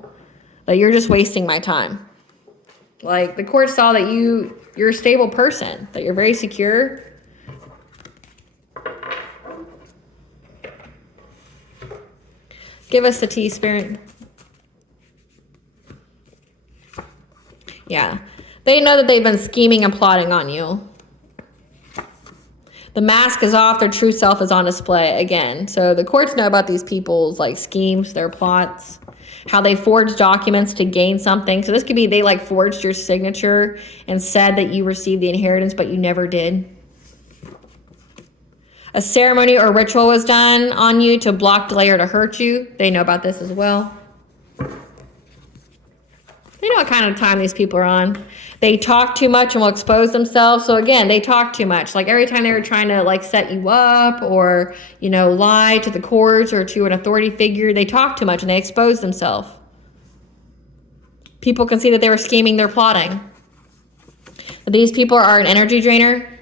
that you're just wasting my time. Like the court saw that you're a stable person, that you're very secure. Give us the tea, Spirit. Yeah. They know that they've been scheming and plotting on you. The mask is off. Their true self is on display again. So the courts know about these people's like schemes, their plots, how they forged documents to gain something. So this could be they like forged your signature and said that you received the inheritance, but you never did. A ceremony or ritual was done on you to block, delay, or to hurt you. They know about this as well. They know what kind of time these people are on. They talk too much and will expose themselves. So again, they talk too much. Like every time they were trying to like set you up or, you know, lie to the courts or to an authority figure, they talk too much and they expose themselves. People can see that they were scheming, they're plotting. But these people are an energy drainer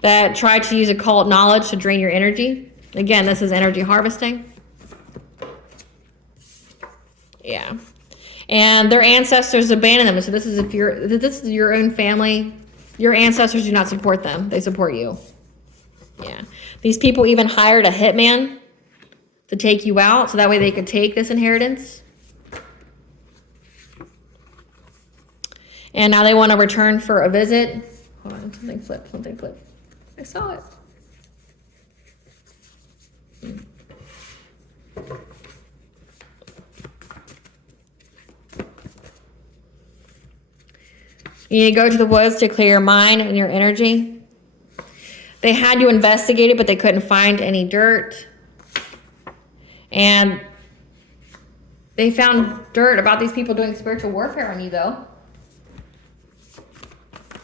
that try to use occult knowledge to drain your energy. Again, this is energy harvesting. Yeah. And their ancestors abandoned them. So this is if this is your own family, your ancestors do not support them. They support you. Yeah. These people even hired a hitman to take you out so that way they could take this inheritance. And now they want to return for a visit. Hold on, something flipped. I saw it. You need to go to the woods to clear your mind and your energy. They had you investigated, but they couldn't find any dirt. And they found dirt about these people doing spiritual warfare on you, though.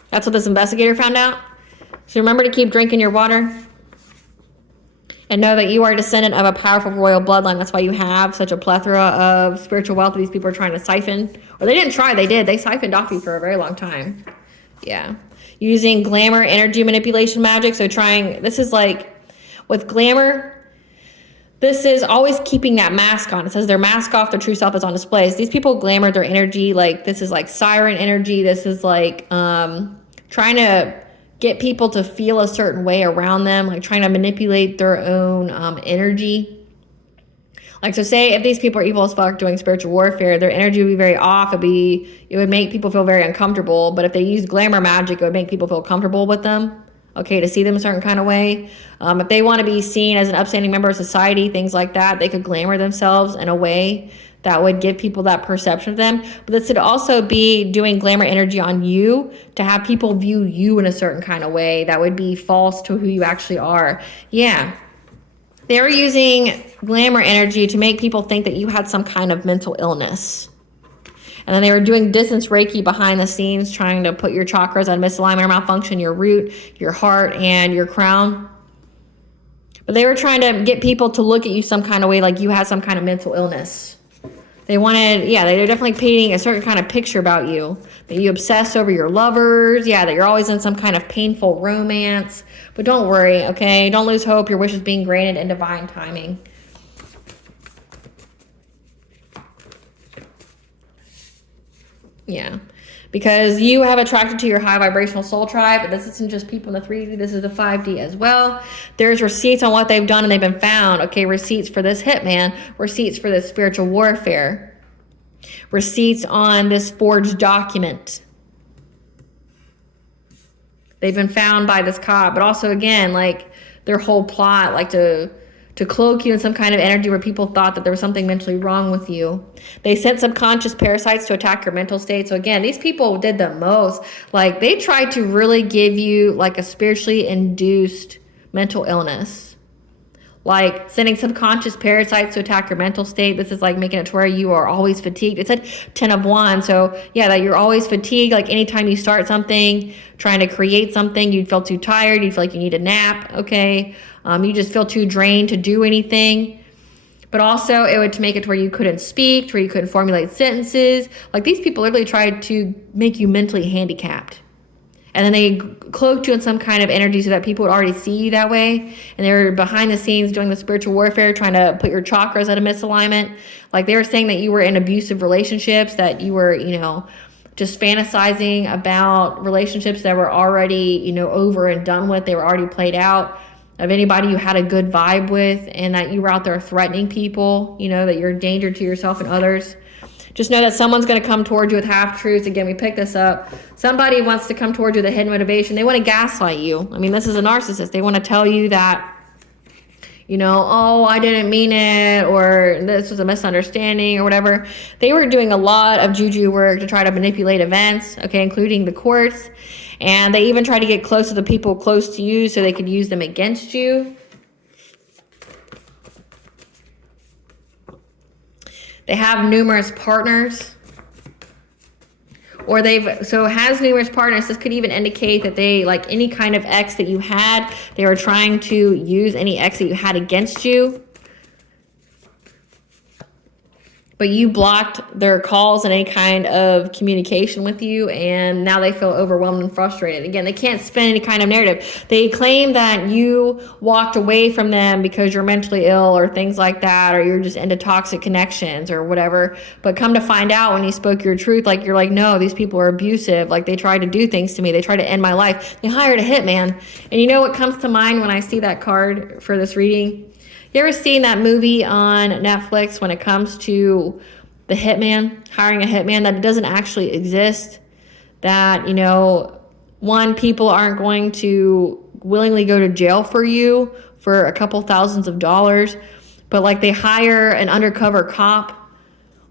That's what this investigator found out. So remember to keep drinking your water. And know that you are a descendant of a powerful royal bloodline. That's why you have such a plethora of spiritual wealth that these people are trying to siphon. Or they didn't try, they did. They siphoned off you for a very long time. Yeah. Using glamour, energy manipulation magic. So this is like, with glamour, this is always keeping that mask on. It says their mask off, their true self is on display. So these people glamour their energy. Like, this is like siren energy. This is like trying to get people to feel a certain way around them, like trying to manipulate their own energy. Like, so say if these people are evil as fuck doing spiritual warfare, their energy would be very off. It would make people feel very uncomfortable. But if they use glamour magic, it would make people feel comfortable with them. Okay, to see them a certain kind of way. If they want to be seen as an upstanding member of society, things like that, they could glamour themselves in a way that would give people that perception of them. But this could also be doing glamour energy on you to have people view you in a certain kind of way that would be false to who you actually are. Yeah. They were using glamour energy to make people think that you had some kind of mental illness. And then they were doing distance Reiki behind the scenes, trying to put your chakras on misalignment or malfunction, your root, your heart, and your crown. But they were trying to get people to look at you some kind of way like you had some kind of mental illness. They're definitely painting a certain kind of picture about you. That you obsess over your lovers. Yeah, that you're always in some kind of painful romance. But don't worry, okay? Don't lose hope. Your wish is being granted in divine timing. Yeah. Because you have attracted to your high vibrational soul tribe. This isn't just people in the 3D. This is the 5D as well. There's receipts on what they've done and they've been found. Okay, receipts for this hitman. Receipts for this spiritual warfare. Receipts on this forged document. They've been found by this cop. But also, again, like their whole plot, like to cloak you in some kind of energy where people thought that there was something mentally wrong with you. They sent subconscious parasites to attack your mental state. So again, these people did the most. Like, they tried to really give you like a spiritually induced mental illness. Like sending subconscious parasites to attack your mental state. This is like making it to where you are always fatigued. It said 10 of Wands. So yeah, that you're always fatigued. Like anytime you start something, trying to create something, you'd feel too tired. You'd feel like you need a nap. Okay. You just feel too drained to do anything. But also it would make it to where you couldn't speak, to where you couldn't formulate sentences. Like these people literally tried to make you mentally handicapped. And then they cloaked you in some kind of energy so that people would already see you that way. And they were behind the scenes doing the spiritual warfare, trying to put your chakras at a misalignment. Like they were saying that you were in abusive relationships, that you were, just fantasizing about relationships that were already, over and done with. They were already played out. Of anybody you had a good vibe with, and that you were out there threatening people, that you're a danger to yourself and others. Just know that someone's going to come towards you with half-truths. Again, we picked this up. Somebody wants to come towards you with a hidden motivation. They want to gaslight you. I mean, this is a narcissist. They want to tell you that, you know, oh, I didn't mean it, or this was a misunderstanding, or whatever. They were doing a lot of juju work to try to manipulate events, okay, including the courts. And they even tried to get close to the people close to you so they could use them against you. They have numerous partners, or has numerous partners. This could even indicate that they, like any kind of ex that you had, they were trying to use any ex that you had against you. But you blocked their calls and any kind of communication with you, and now they feel overwhelmed and frustrated. Again, they can't spin any kind of narrative. They claim that you walked away from them because you're mentally ill or things like that, or you're just into toxic connections or whatever. But come to find out, when you spoke your truth, like, you're like, no, these people are abusive. Like, they tried to do things to me. They tried to end my life. They hired a hitman. And you know what comes to mind when I see that card for this reading? You ever seen that movie on Netflix when it comes to the hitman, hiring a hitman, that it doesn't actually exist? That, you know, one, people aren't going to willingly go to jail for you for a couple thousands of dollars, but like they hire an undercover cop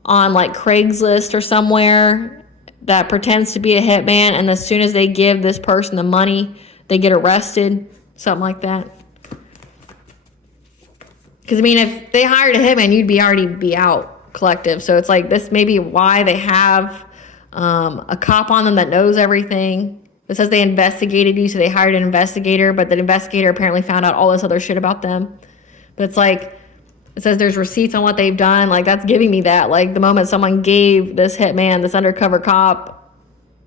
on like Craigslist or somewhere that pretends to be a hitman, and as soon as they give this person the money, they get arrested, something like that. Because, I mean, if they hired a hitman, you'd already be out, collective. So it's like, this may be why they have a cop on them that knows everything. It says they investigated you, so they hired an investigator, but the investigator apparently found out all this other shit about them. But it's like, it says there's receipts on what they've done. Like, that's giving me that. Like, the moment someone gave this hitman, this undercover cop,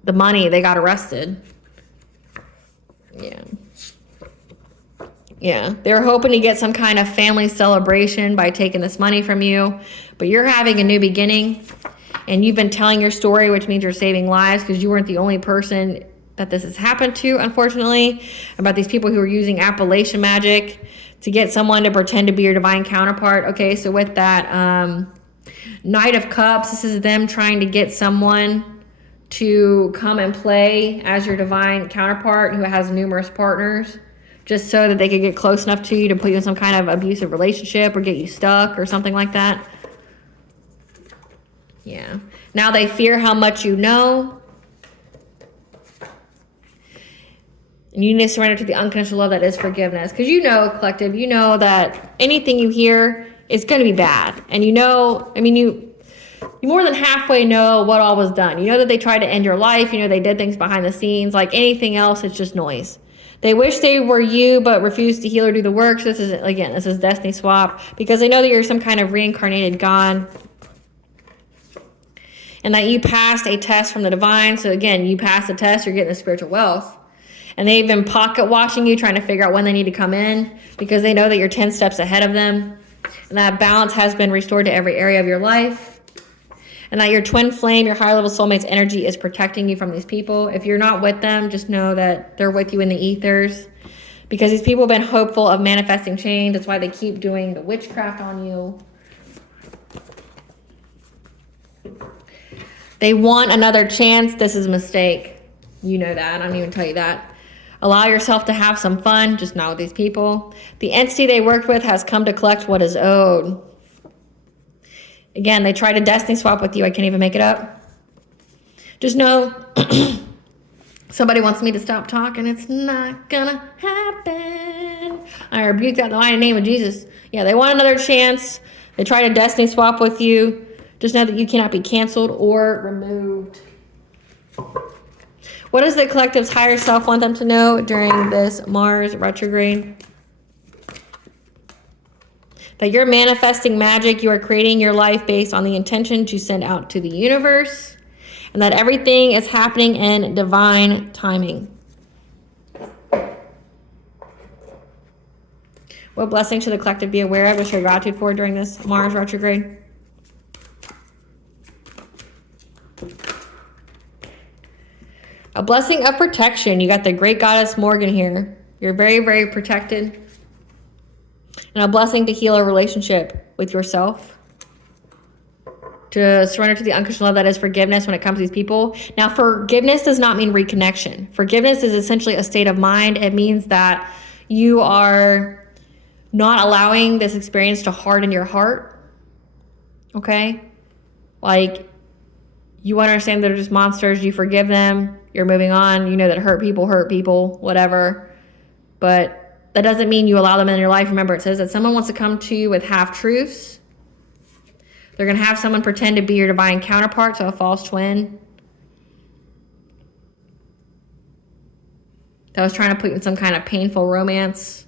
the money, they got arrested. Yeah. Yeah, they were hoping to get some kind of family celebration by taking this money from you, but you're having a new beginning, and you've been telling your story, which means you're saving lives, because you weren't the only person that this has happened to, unfortunately, about these people who are using Appalachian magic to get someone to pretend to be your divine counterpart. Okay, so with that Knight of Cups, this is them trying to get someone to come and play as your divine counterpart who has numerous partners, just so that they could get close enough to you to put you in some kind of abusive relationship or get you stuck or something like that. Yeah. Now they fear how much you know. And you need to surrender to the unconditional love that is forgiveness. Because you know, collective, you know that anything you hear is going to be bad. And you know, I mean, you more than halfway know what all was done. You know that they tried to end your life. You know they did things behind the scenes. Like anything else, it's just noise. They wish they were you, but refuse to heal or do the work. So this is Destiny Swap, because they know that you're some kind of reincarnated God, and that you passed a test from the divine. So again, you passed the test, you're getting the spiritual wealth. And they've been pocket watching you, trying to figure out when they need to come in, because they know that you're 10 steps ahead of them. And that balance has been restored to every area of your life. And that your twin flame, your higher level soulmate's energy is protecting you from these people. If you're not with them, just know that they're with you in the ethers. Because these people have been hopeful of manifesting change. That's why they keep doing the witchcraft on you. They want another chance. This is a mistake. You know that. I don't even tell you that. Allow yourself to have some fun, just not with these people. The entity they worked with has come to collect what is owed. Again, they try to destiny swap with you. I can't even make it up. Just know somebody wants me to stop talking. It's not gonna happen. I rebuke that in the mighty name of Jesus. Yeah, they want another chance. They try to destiny swap with you. Just know that you cannot be canceled or removed. What does the collective's higher self want them to know during this Mars retrograde? That you're manifesting magic. You are creating your life based on the intention to send out to the universe. And that everything is happening in divine timing. What blessing should the collective be aware of or show gratitude for during this Mars retrograde? A blessing of protection. You got the great goddess Morgan here. You're very, very protected. And a blessing to heal a relationship with yourself. to surrender to the unconditional love that is forgiveness when it comes to these people. Now, forgiveness does not mean reconnection. Forgiveness is essentially a state of mind. It means that you are not allowing this experience to harden your heart. Okay? Like, you understand they're just monsters. You forgive them. You're moving on. You know that hurt people, whatever. But that doesn't mean you allow them in your life. Remember, it says that someone wants to come to you with half-truths. They're going to have someone pretend to be your divine counterpart, so a false twin that was trying to put you in some kind of painful romance.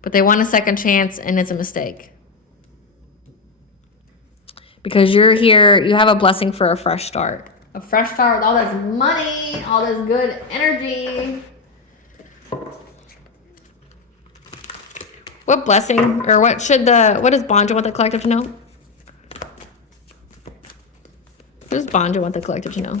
But they want a second chance, and it's a mistake. Because you're here, you have a blessing for a fresh start. A fresh start with all this money, all this good energy. What blessing, or what does Bonja want the collective to know? What does Bonja want the collective to know?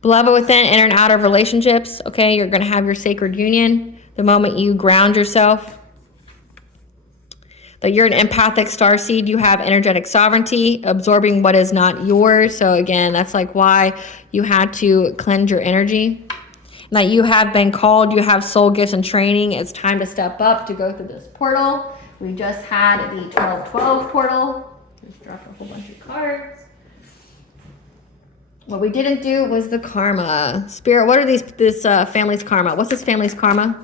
Beloved within, inner and outer of relationships. Okay, you're going to have your sacred union the moment you ground yourself. That you're an empathic starseed. You have energetic sovereignty, absorbing what is not yours. So again, that's like why you had to cleanse your energy. And that you have been called. You have soul gifts and training. It's time to step up to go through this portal. We just had the 1212 portal. Just dropped a whole bunch of cards. What we didn't do was the karma. Spirit, what are this family's karma? What's this family's karma?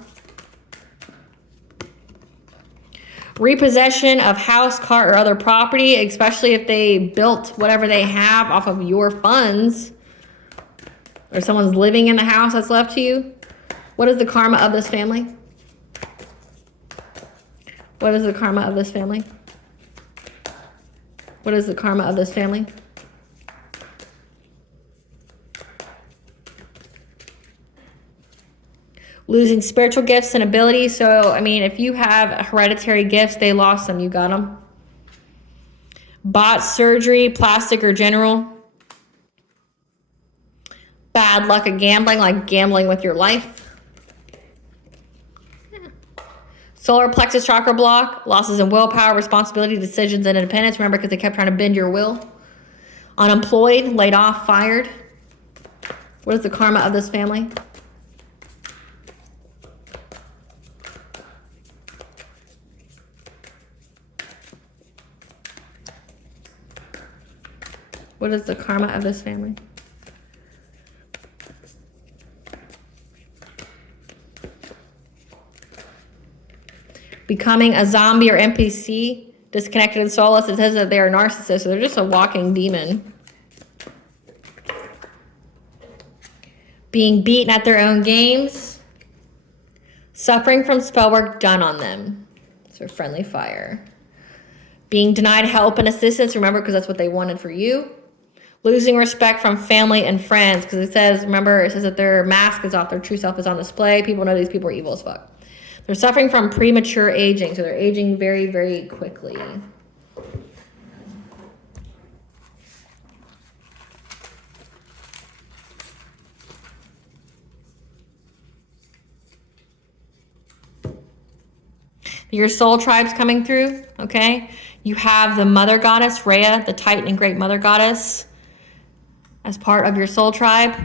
Repossession of house, car, or other property, especially if they built whatever they have off of your funds, or someone's living in the house that's left to you. What is the karma of this family? What is the karma of this family? What is the karma of this family? Losing spiritual gifts and abilities. So, I mean, if you have hereditary gifts, they lost them. You got them. Bought surgery, plastic or general. Bad luck at gambling, like gambling with your life. Solar plexus chakra block. Losses in willpower, responsibility, decisions, and independence. Remember, because they kept trying to bend your will. Unemployed, laid off, fired. What is the karma of this family? What is the karma of this family? Becoming a zombie or NPC, disconnected and soulless. It says that they are narcissists, so they're just a walking demon. Being beaten at their own games. Suffering from spell work done on them. So friendly fire. Being denied help and assistance, remember, because that's what they wanted for you. Losing respect from family and friends, because it says, remember, it says that their mask is off, their true self is on display. People know these people are evil as fuck. They're suffering from premature aging, so they're aging very, very quickly. Your soul tribe's coming through, okay? You have the mother goddess, Rhea, the Titan and great mother goddess, as part of your soul tribe.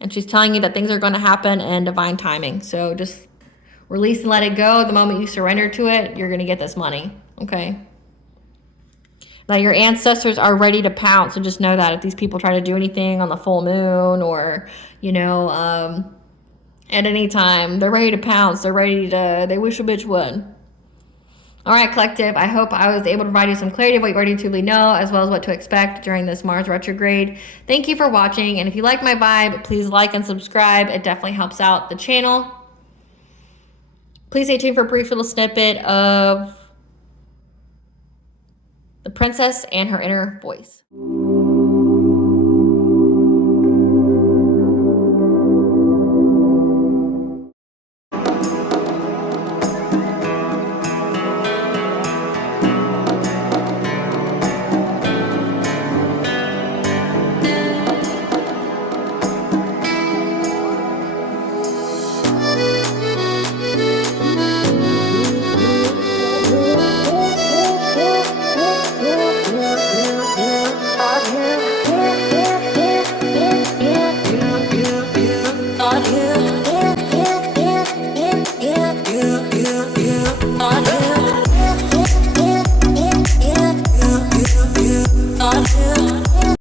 And she's telling you that things are going to happen in divine timing. So just release and let it go. The moment you surrender to it, you're going to get this money, okay? Now, your ancestors are ready to pounce. So just know that if these people try to do anything on the full moon or, you know, at any time, they're ready to pounce. They're ready to, they wish a bitch would. All right, collective, I hope I was able to provide you some clarity of what you already intuitively know, as well as what to expect during this Mars retrograde. Thank you for watching, and if you like my vibe, please like and subscribe. It definitely helps out the channel. Please stay tuned for a brief little snippet of the princess and her inner voice.